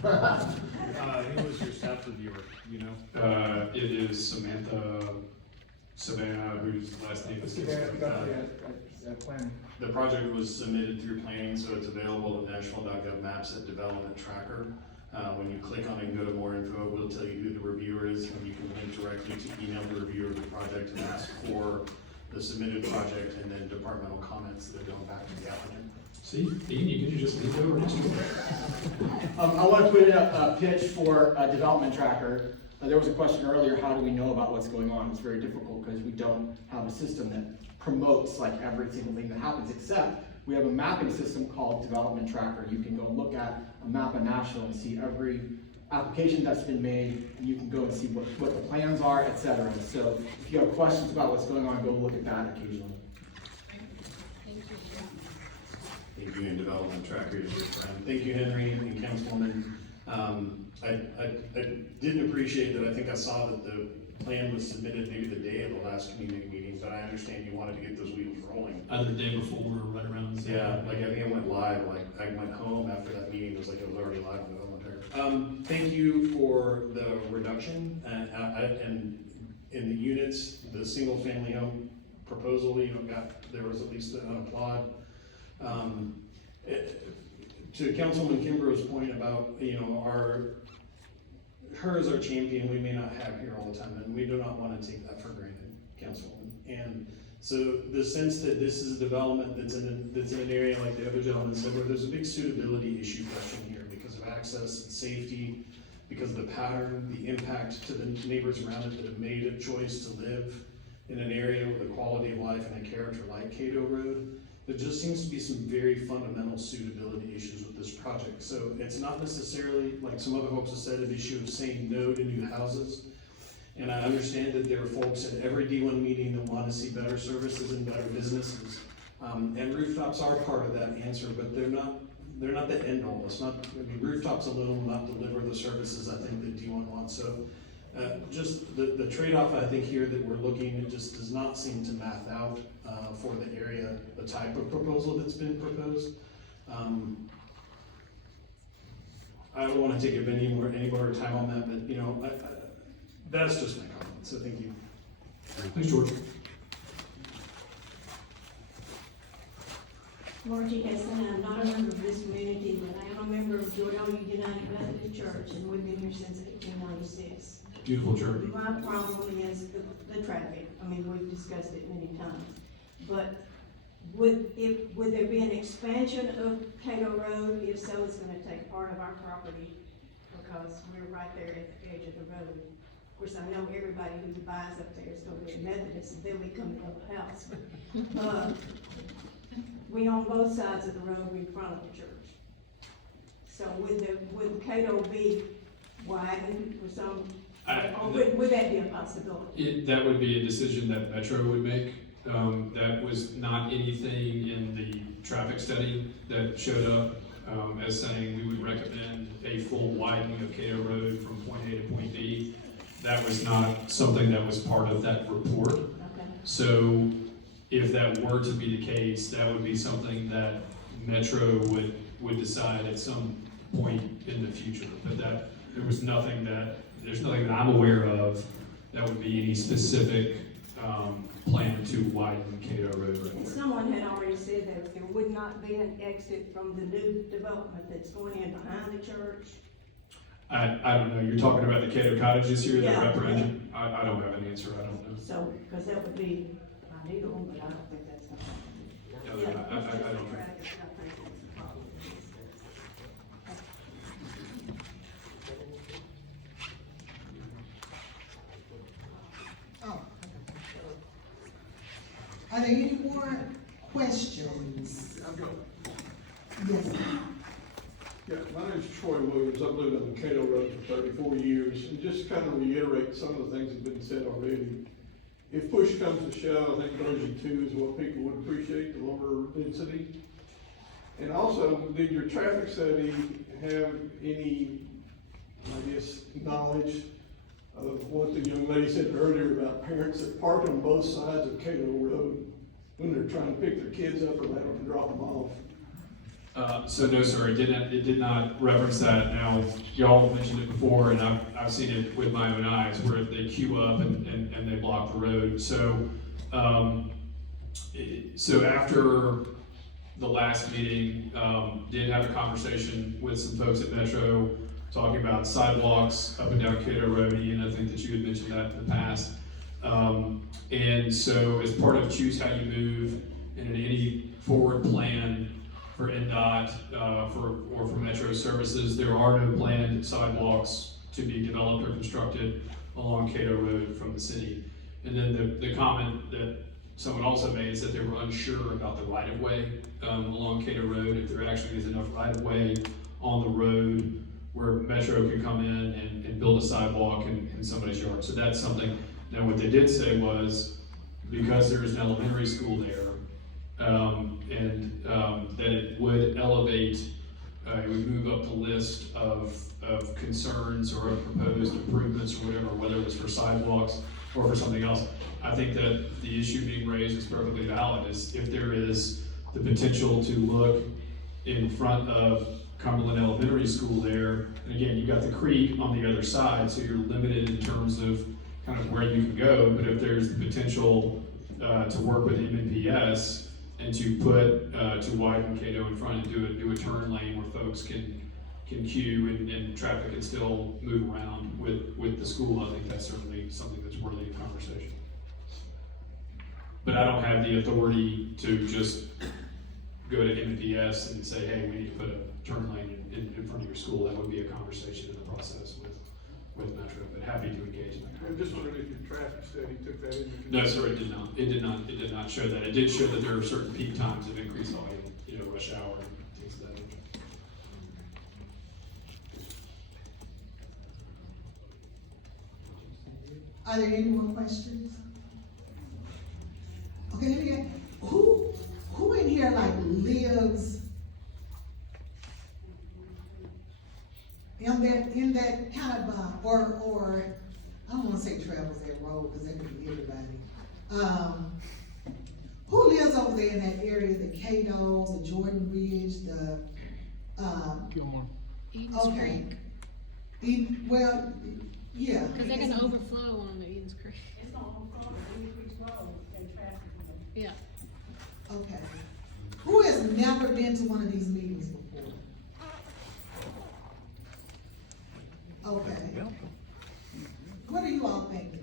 Who was your staff reviewer, you know? It is Savannah, whose last name is. Plan. The project was submitted through planning, so it's available at national.gov maps at development tracker. When you click on it and go to more info, it will tell you who the reviewer is, and you can link directly to email the reviewer of the project and ask for the submitted project and then departmental comments that are going back to the applicant. See, Ian, you could just leave it over next week. I want to put in a pitch for a development tracker. There was a question earlier, how do we know about what's going on? It's very difficult because we don't have a system that promotes like every single thing that happens, except we have a mapping system called Development Tracker. You can go look at a map of Nashville and see every application that's been made, and you can go and see what the plans are, etc. So if you have questions about what's going on, go look at that occasionally. Thank you, and Development Tracker is your friend. Thank you, Henry and Councilwoman. I didn't appreciate that. I think I saw that the plan was submitted maybe the day of the last community meeting, but I understand you wanted to get those wheels rolling. Either the day before or right around. Yeah, like I think it went live, like I went home after that meeting, it was like it was already live on Development Tracker. Thank you for the reduction and in the units, the single family home proposal, there was at least an applaud. To Councilman Kimbrough's point about, her as our champion, we may not have here all the time, and we do not want to take that for granted, Councilwoman. And so the sense that this is a development that's in an area like the other gentleman said, where there's a big suitability issue question here because of access and safety, because of the pattern, the impact to the neighbors around it that have made a choice to live in an area with a quality of life and a character like Cato Road. There just seems to be some very fundamental suitability issues with this project. So it's not necessarily, like some other folks have said, an issue of saying no to new houses. And I understand that there are folks at every D1 meeting that want to see better services and better businesses. And rooftops are part of that answer, but they're not the end all. It's not, rooftops alone will not deliver the services I think that D1 wants. So just the trade-off I think here that we're looking, it just does not seem to math out for the area, the type of proposal that's been proposed. I don't want to take up any more time on that, but that's just my comment, so thank you. Thanks, George. Margie Heston, I'm not a member of this community, but I am a member of Jordan United Methodist Church, and we've been here since 1896. Beautiful church. My problem is the traffic. I mean, we've discussed it many times. But would there be an expansion of Cato Road? If so, it's gonna take part of our property because we're right there at the edge of the road. Of course, I know everybody who buys up there is gonna be a Methodist, and they'll be coming to the house. We own both sides of the road in front of the church. So would Cato be widened for some, or would that be a possibility? That would be a decision that Metro would make. That was not anything in the traffic study that showed up as saying we would recommend a full widening of Cato Road from point A to point B. That was not something that was part of that report. Okay. So if that were to be the case, that would be something that Metro would decide at some point in the future. But there's nothing that I'm aware of that would be any specific plan to widen Cato Road right And there. someone had already said that there would not be an exit from the new development that's going in behind the church. I don't know, you're talking about the Cato cottages here that Yeah. represent? I don't have an answer, I don't know. So, because that would be illegal, but I don't think that's gonna happen. No, I don't know. Oh. Are there any more questions? I've got, Yes. yeah, my name's Troy Williams. I've lived on Cato Road for 34 years, and just kind of reiterate some of the things that have been said already. If push comes to shove, I think version 2 is what people would appreciate, the lower density. And also, did your traffic study have any, I guess, knowledge of what the young lady said earlier about parents that park on both sides of Cato Road when they're trying to pick their kids up or they don't drop them off? So no, sir, it did not reference that. Now, y'all mentioned it before, and I've seen it with my own eyes, where they queue up and they block the road. So, so after the last meeting, did have a conversation with some folks at Metro, talking about sidewalks up and down Cato Road. Ian, I think that you had mentioned that in the past. And so as part of Choose How You Move, and in any forward plan for NDOT, or for Metro services, there are no planned sidewalks to be developed or constructed along Cato Road from the city. And then the comment that someone also made is that they were unsure about the right-of-way along Cato Road, if there actually is enough right-of-way on the road where Metro can come in and build a sidewalk in somebody's yard. So that's something. Now, what they did say was, because there is an elementary school there, that it would elevate, it would move up the list of concerns or of proposed improvements or whatever, whether it was for sidewalks or for something else. I think that the issue being raised is perfectly valid, is if there is the potential to look in front of Cumberland Elementary School there, and again, you've got the creek on the other side, so you're limited in terms of kind of where you can go, but if there's the potential to work with MNPS and to put, to widen Cato in front and do a turn lane where folks can queue and traffic can still move around with the school, I think that's certainly something that's worthy of conversation. But I don't have the authority to just go to MNPS and say, hey, we need to put a turn lane in front of your school. That would be a conversation in the process with Metro, but happy to engage in that. I'm just wondering if your traffic study took that into consideration. No, sir, it did not. It did not show that. It did show that there are certain peak times of increased volume, rush hour and things of that nature. Are there any more questions? Okay, let me get, who in here like lives in that kind of, or, I don't wanna say travels that road, cause that could be everybody. Who lives over there in that area, the Cato, the Jordan Ridge, the, Gilmore. okay. Well, yeah. Cause they're gonna overflow on the Edens Creek. It's on East Road and traffic. Yeah. Okay. Who has never been to one of these meetings before? Okay. What are you all thinking?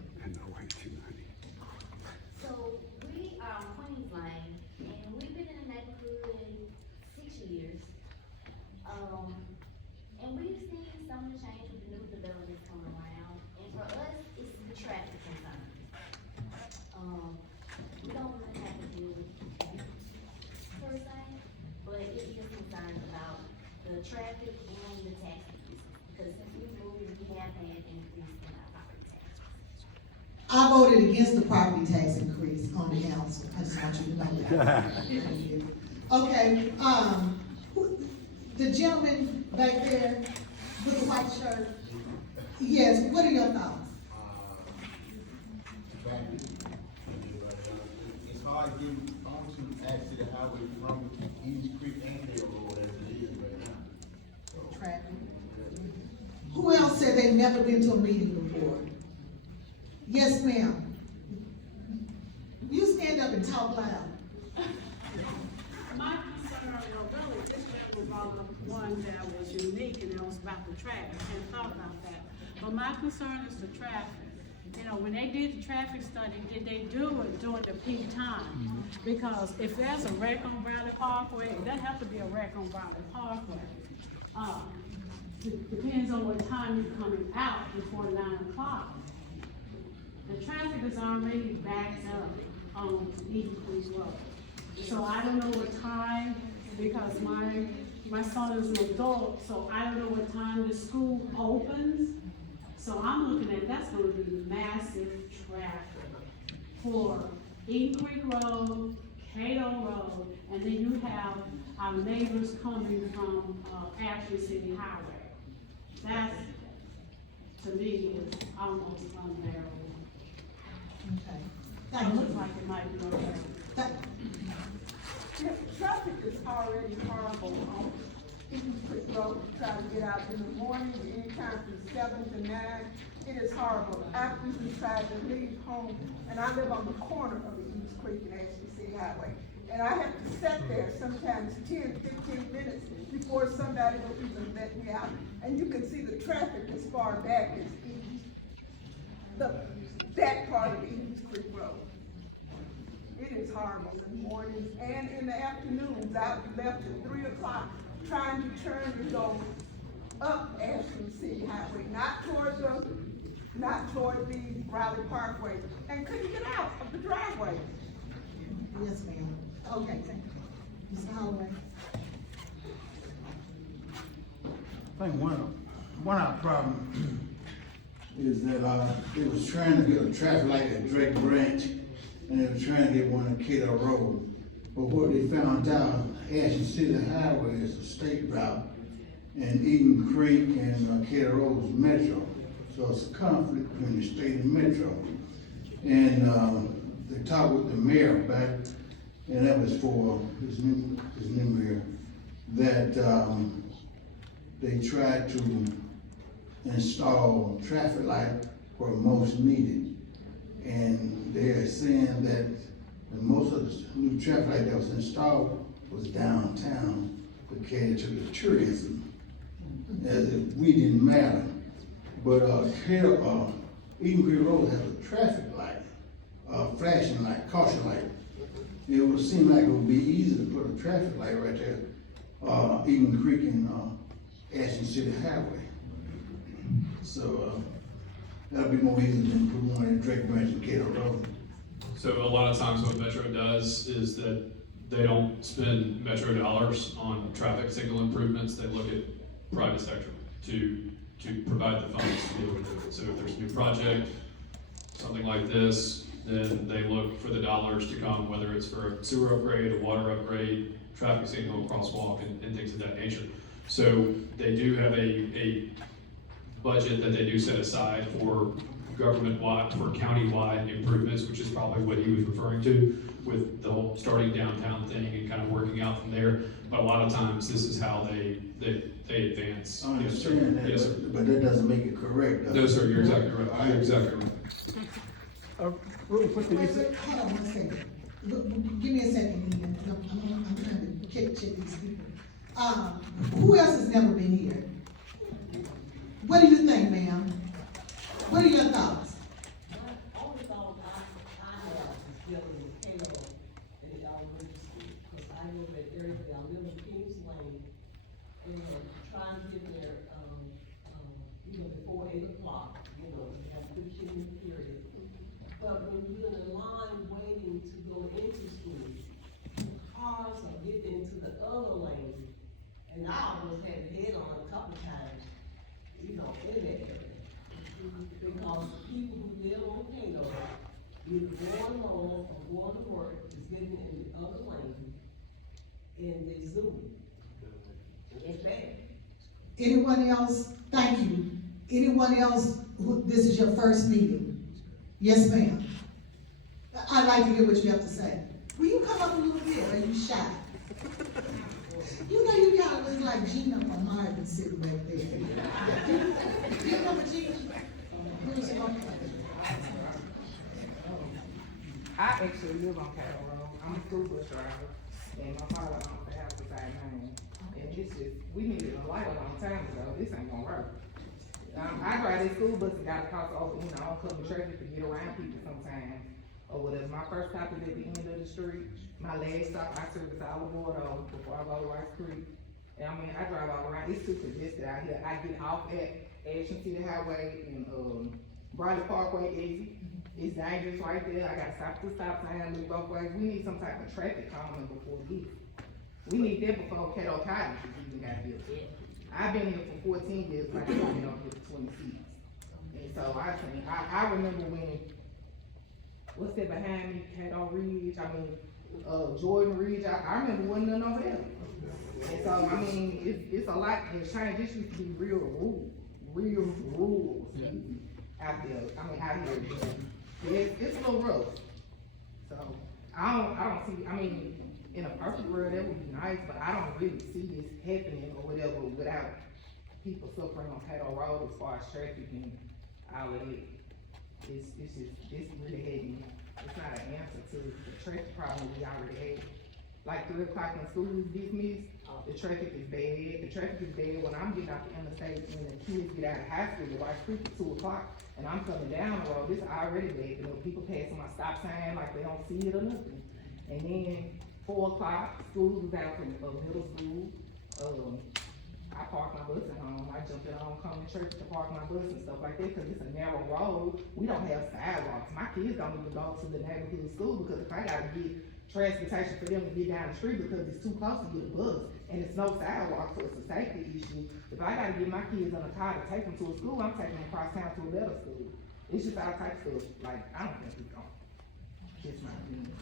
traffic and the tax increases? Because since we moved, we have had an increase in our property taxes. I voted against the property tax increase on the council. I just want you to know that. Okay, the gentleman back there with the white shirt. Yes, what are your thoughts? It's hard getting onto actually the highway from East Creek and Dale Road as it is right now. Traffic. Who else said they've never been to a meeting before? Yes, ma'am. You stand up and talk loud. My concern, well, really, this one was all the one that was unique, and that was about the traffic. I hadn't thought about that. But my concern is the traffic. You know, when they did the traffic study, did they do it during the peak time? Because if there's a wreck on Bradley Parkway, it doesn't have to be a wreck on Bradley Parkway. Depends on what time you're coming out before 9 o'clock. The traffic is already backed up on Eden Creek Road. So I don't know what time, because my son is an adult, so I don't know what time the school opens. So I'm looking at, that's gonna be massive traffic for Eden Creek Road, Cato Road, and then you have our neighbors coming from, Ashland City Highway. That, to me, is almost unbearable. Okay. That looks like it might be okay. Traffic is already horrible on East Creek Road, trying to get out in the morning, anytime from 7 to 9. It is horrible. After we try to leave home, and I live on the corner of the East Creek and Ashland City Highway, and I have to sit there sometimes 10, 15 minutes before somebody will even let me out. And you can see the traffic as far back as that part of East Creek Road. It is horrible in the mornings and in the afternoons. I've left at 3 o'clock trying to turn to go up Ashland City Highway, not toward the Riley Parkway, and couldn't get out of the driveway. Yes, ma'am. Okay, thank you. Mr. Holloway. I think one of our problems is that, they was trying to get a traffic light at Drake Branch, and they were trying to get one at Cato Road. But what they found out, Ashland City Highway is a state route, and Eden Creek and Cato Road is metro. So it's a conflict between the state and metro. And they talked with the mayor back, and that was for his new mayor, that they tried to install traffic light where most needed. And they are saying that most of the new traffic light that was installed was downtown to cater to the tourism, as if we didn't matter. But Eden Creek Road has a traffic light, flashing light, caution light. It would seem like it would be easy to put a traffic light right there, Eden Creek and Ashland City Highway. So that'll be more easy than put one in Drake Branch and Cato Road. So a lot of times what Metro does is that they don't spend Metro dollars on traffic signal improvements. They look at private sector to provide the funds to be able to do it. So if there's a new project, something like this, then they look for the dollars to come, whether it's for a sewer upgrade, a water upgrade, traffic signal, crosswalk, and things of that nature. So they do have a budget that they do set aside for government-wide, for county-wide improvements, which is probably what he was referring to with the whole starting downtown thing and kind of working out from there. But a lot of times, this is how they advance. I understand that, yes, sir. but that doesn't make it correct, though. No, sir, you're exactly right. You're exactly right. Really quickly, Wait, hold on one second. Look, give me a second, Ian. I'm trying to check these people. Who else has never been here? What do you think, ma'am? What are your thoughts? Only thought I have is dealing with Cato and the elementary school, because I live at Eric, I live in Kings Lane, and trying to get there, before 8 o'clock, have 15 period. But when you're in the line waiting to go into school, cars are getting into the other lane, and I almost had to head in the zoo. It's bad. Anyone else? Thank you. Anyone else, this is your first meeting? Yes, ma'am. I'd like to hear what you have to say. Will you come up a little bit, or are you shy? You know you kind of look like Gina from Marvin sitting back there. Do you remember Gina? Who's your mom? I actually live on Cato Road. I'm a school bus driver, and my father owns the house beside mine. And it's just, we needed a light a long time ago. This ain't gonna work. I drive this school bus and gotta cross over, oncoming traffic to get around people sometimes. Or whatever. My first stop is at the end of the street. My last stop, I service all the water before I go to Rice Creek. And I mean, I drive all around. It's too congested out here. I get off at Ashland City Highway and Bradley Parkway easy. It's dangerous right there. I gotta stop at the stop sign, look both ways. We need some type of traffic calming before this. We need that before Cato Cottage even got built. I've been here for 14 years, like I've been up here for 26. And so I remember when, what's that behind me, Cato Ridge, Jordan Ridge, I remember wasn't nothing over there. And so, I mean, it's a lot has changed. This used to be real rules out there, out here. It's a little rough. So, I don't see, in a perfect world, that would be nice, but I don't really see this happening or whatever without people suffering on Cato Road as far as traffic and all of it. It's really heavy. It's not an answer to the traffic problem we already had. Like 3 o'clock when school is dismissed, the traffic is bad. The traffic is bad when I'm getting off the interstate and the kids get out of high school to Rice Creek at 2 o'clock and I'm coming down the road. This already bad. People passing my stop sign like they don't see it or nothing. And then 4 o'clock, school is out from middle school. I park my bus at home. I jump in homecoming church to park my bus and stuff like that because it's a narrow road. We don't have sidewalks. My kids don't even go to the neighborhood school because if I gotta get transportation for them to get down the street because it's too close to get a bus and it's no sidewalk, so it's a safety issue. If I gotta get my kids on a car to take them to a school, I'm taking them across town to a better school. It's just all types of stuff. Like, I don't think it's going. It's my opinion.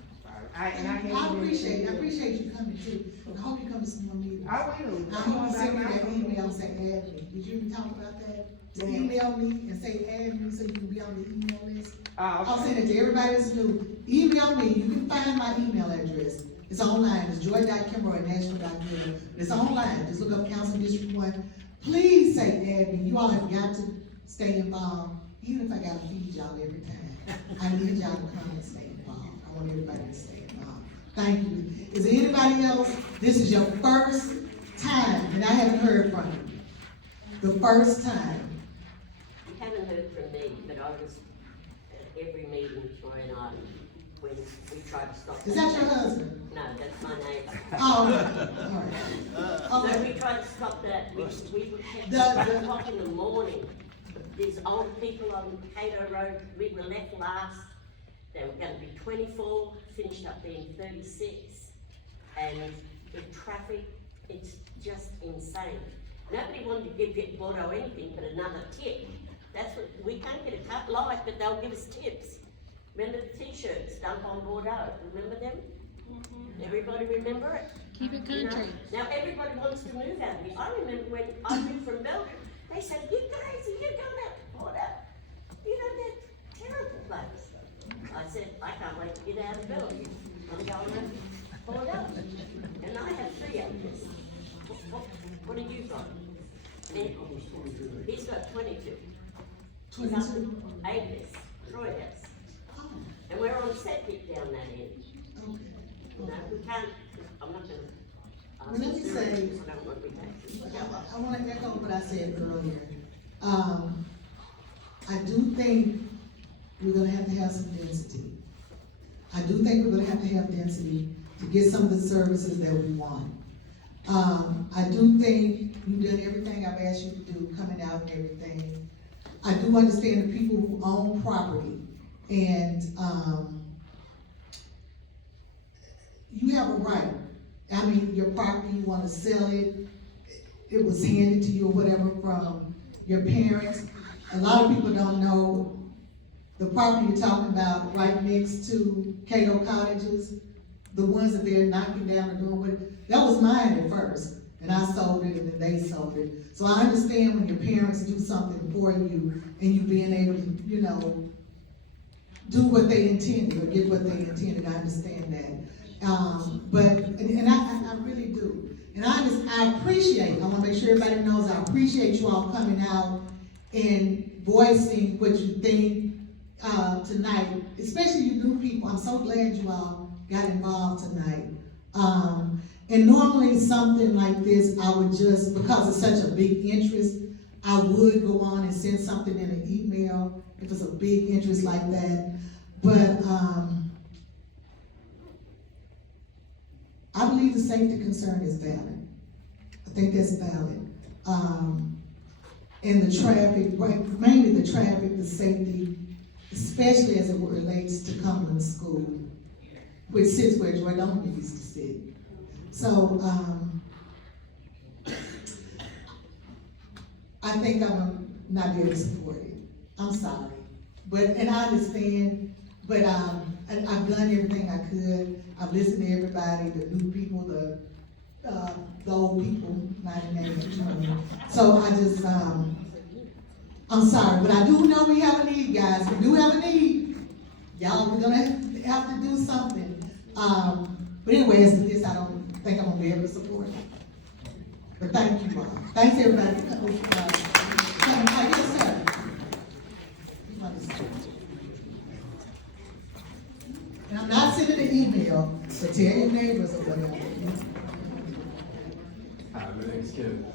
I appreciate you coming too. I hope you come to some more meetings. I will. I hope you send me that email and say add me. Did you even talk about that? To email me and say add me so you can be on the email list. I'll send it to everybody that's new. Email me. You can find my email address. It's online. It's joy.kimber@nashville.gov. It's online. Just look up Council District 1. Please say add me. You all have got to stay involved. Even if I gotta feed y'all every time. I need y'all to come and stay involved. I want everybody to stay involved. Thank you. Is there anybody else? This is your first time, and I haven't heard from you. The first time. You haven't heard from me, but I was at every meeting trying on when we tried to stop. Is that your husband? No, that's my neighbor. Oh, all right. So we tried to stop that. We were at 1 o'clock in the morning. These old people on Cato Road, we were left last. They were going to be 24, finished up being 36. And the traffic, it's just insane. Nobody wanted to give Bordeaux anything but another tip. That's what, we can't get a cut light, but they'll give us tips. Remember the t-shirts, dump on Bordeaux, remember them? Mm-hmm. Everybody remember it? Keep it country. Now everybody wants to move out of here. I remember when I moved from Belgium, they said, you crazy, you're going out to Bordeaux. You know, that terrible place. I said, I can't wait to get out of Belgium. I'm going out to Bordeaux. And I have 3 acres. What have you got? He's got 22. 22? Acres. Troy does. And we're on septic down that end. Okay. No, we can't, I'm not gonna. Well, let me say, I want to echo what I said earlier. I do think we're going to have some density. I do think we're going to have density to get some of the services that we want. I do think you've done everything I've asked you to do, coming out and everything. I do understand the people who own property, and you have a right. I mean, your property, you want to sell it, it was handed to you or whatever from your parents. A lot of people don't know the property you're talking about right next to Cato Cottages. the ones that they're knocking down and doing what, that was mine at first. And I sold it and then they sold it. So I understand when your parents do something for you and you being able to, you know, do what they intended or get what they intended. I understand that. I really do. And I appreciate, I wanna make sure everybody knows, I appreciate you all coming out and voicing what you think tonight, especially you new people. I'm so glad you all got involved tonight. And normally something like this, I would just, because it's such a big interest, I would go on and send something in an email if it's a big interest like that. But I believe the safety concern is valid. I think that's valid. And the traffic, mainly the traffic, the safety, especially as it relates to Cumberland School, which sits where Jordan used to sit. So, I think I'm not be able to support it. I'm sorry. And I understand, but I've done everything I could. I've listened to everybody, the new people, the old people, not in that. So I just, I'm sorry, but I do know we have a need, guys. We do have a need. Y'all, we're gonna have to do something. But anyway, as to this, I don't think I'm gonna be able to support it. But thank you all. Thanks everybody. Yes, sir. And I'm not sending an email, so tell your neighbors or whatever. Hi, my name is Kevin.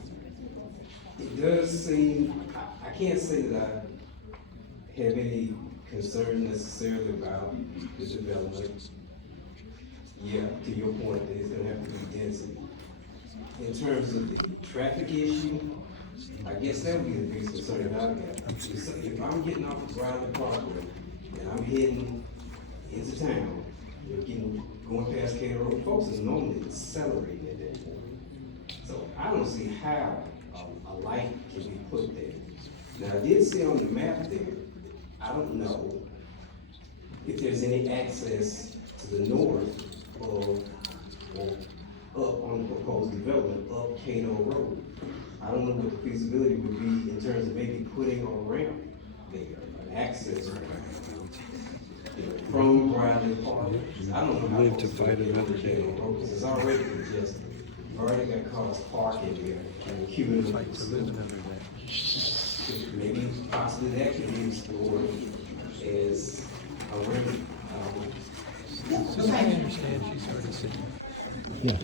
It does seem, I can't say that I have any concern necessarily about the development. Yeah, to your point, there's gonna have to be density. In terms of the traffic issue, I guess that would be the biggest concern that I've got. If I'm getting off of Bradley Parkway and I'm heading into town, going past Cato Road, folks are normally accelerating at that point. So I don't see how a light can be put there. Now, I did see on the map there, I don't know if there's any access to the north or up on the proposed development up Cato Road. I don't know what the feasibility would be in terms of maybe putting a ramp there, an access ramp. From Bradley Park. I don't know how to fight another day. It's already congested. You've already got cars parking there and queuing up for school. Maybe possibly that could be explored as a remedy. I understand she's already seen. Yeah.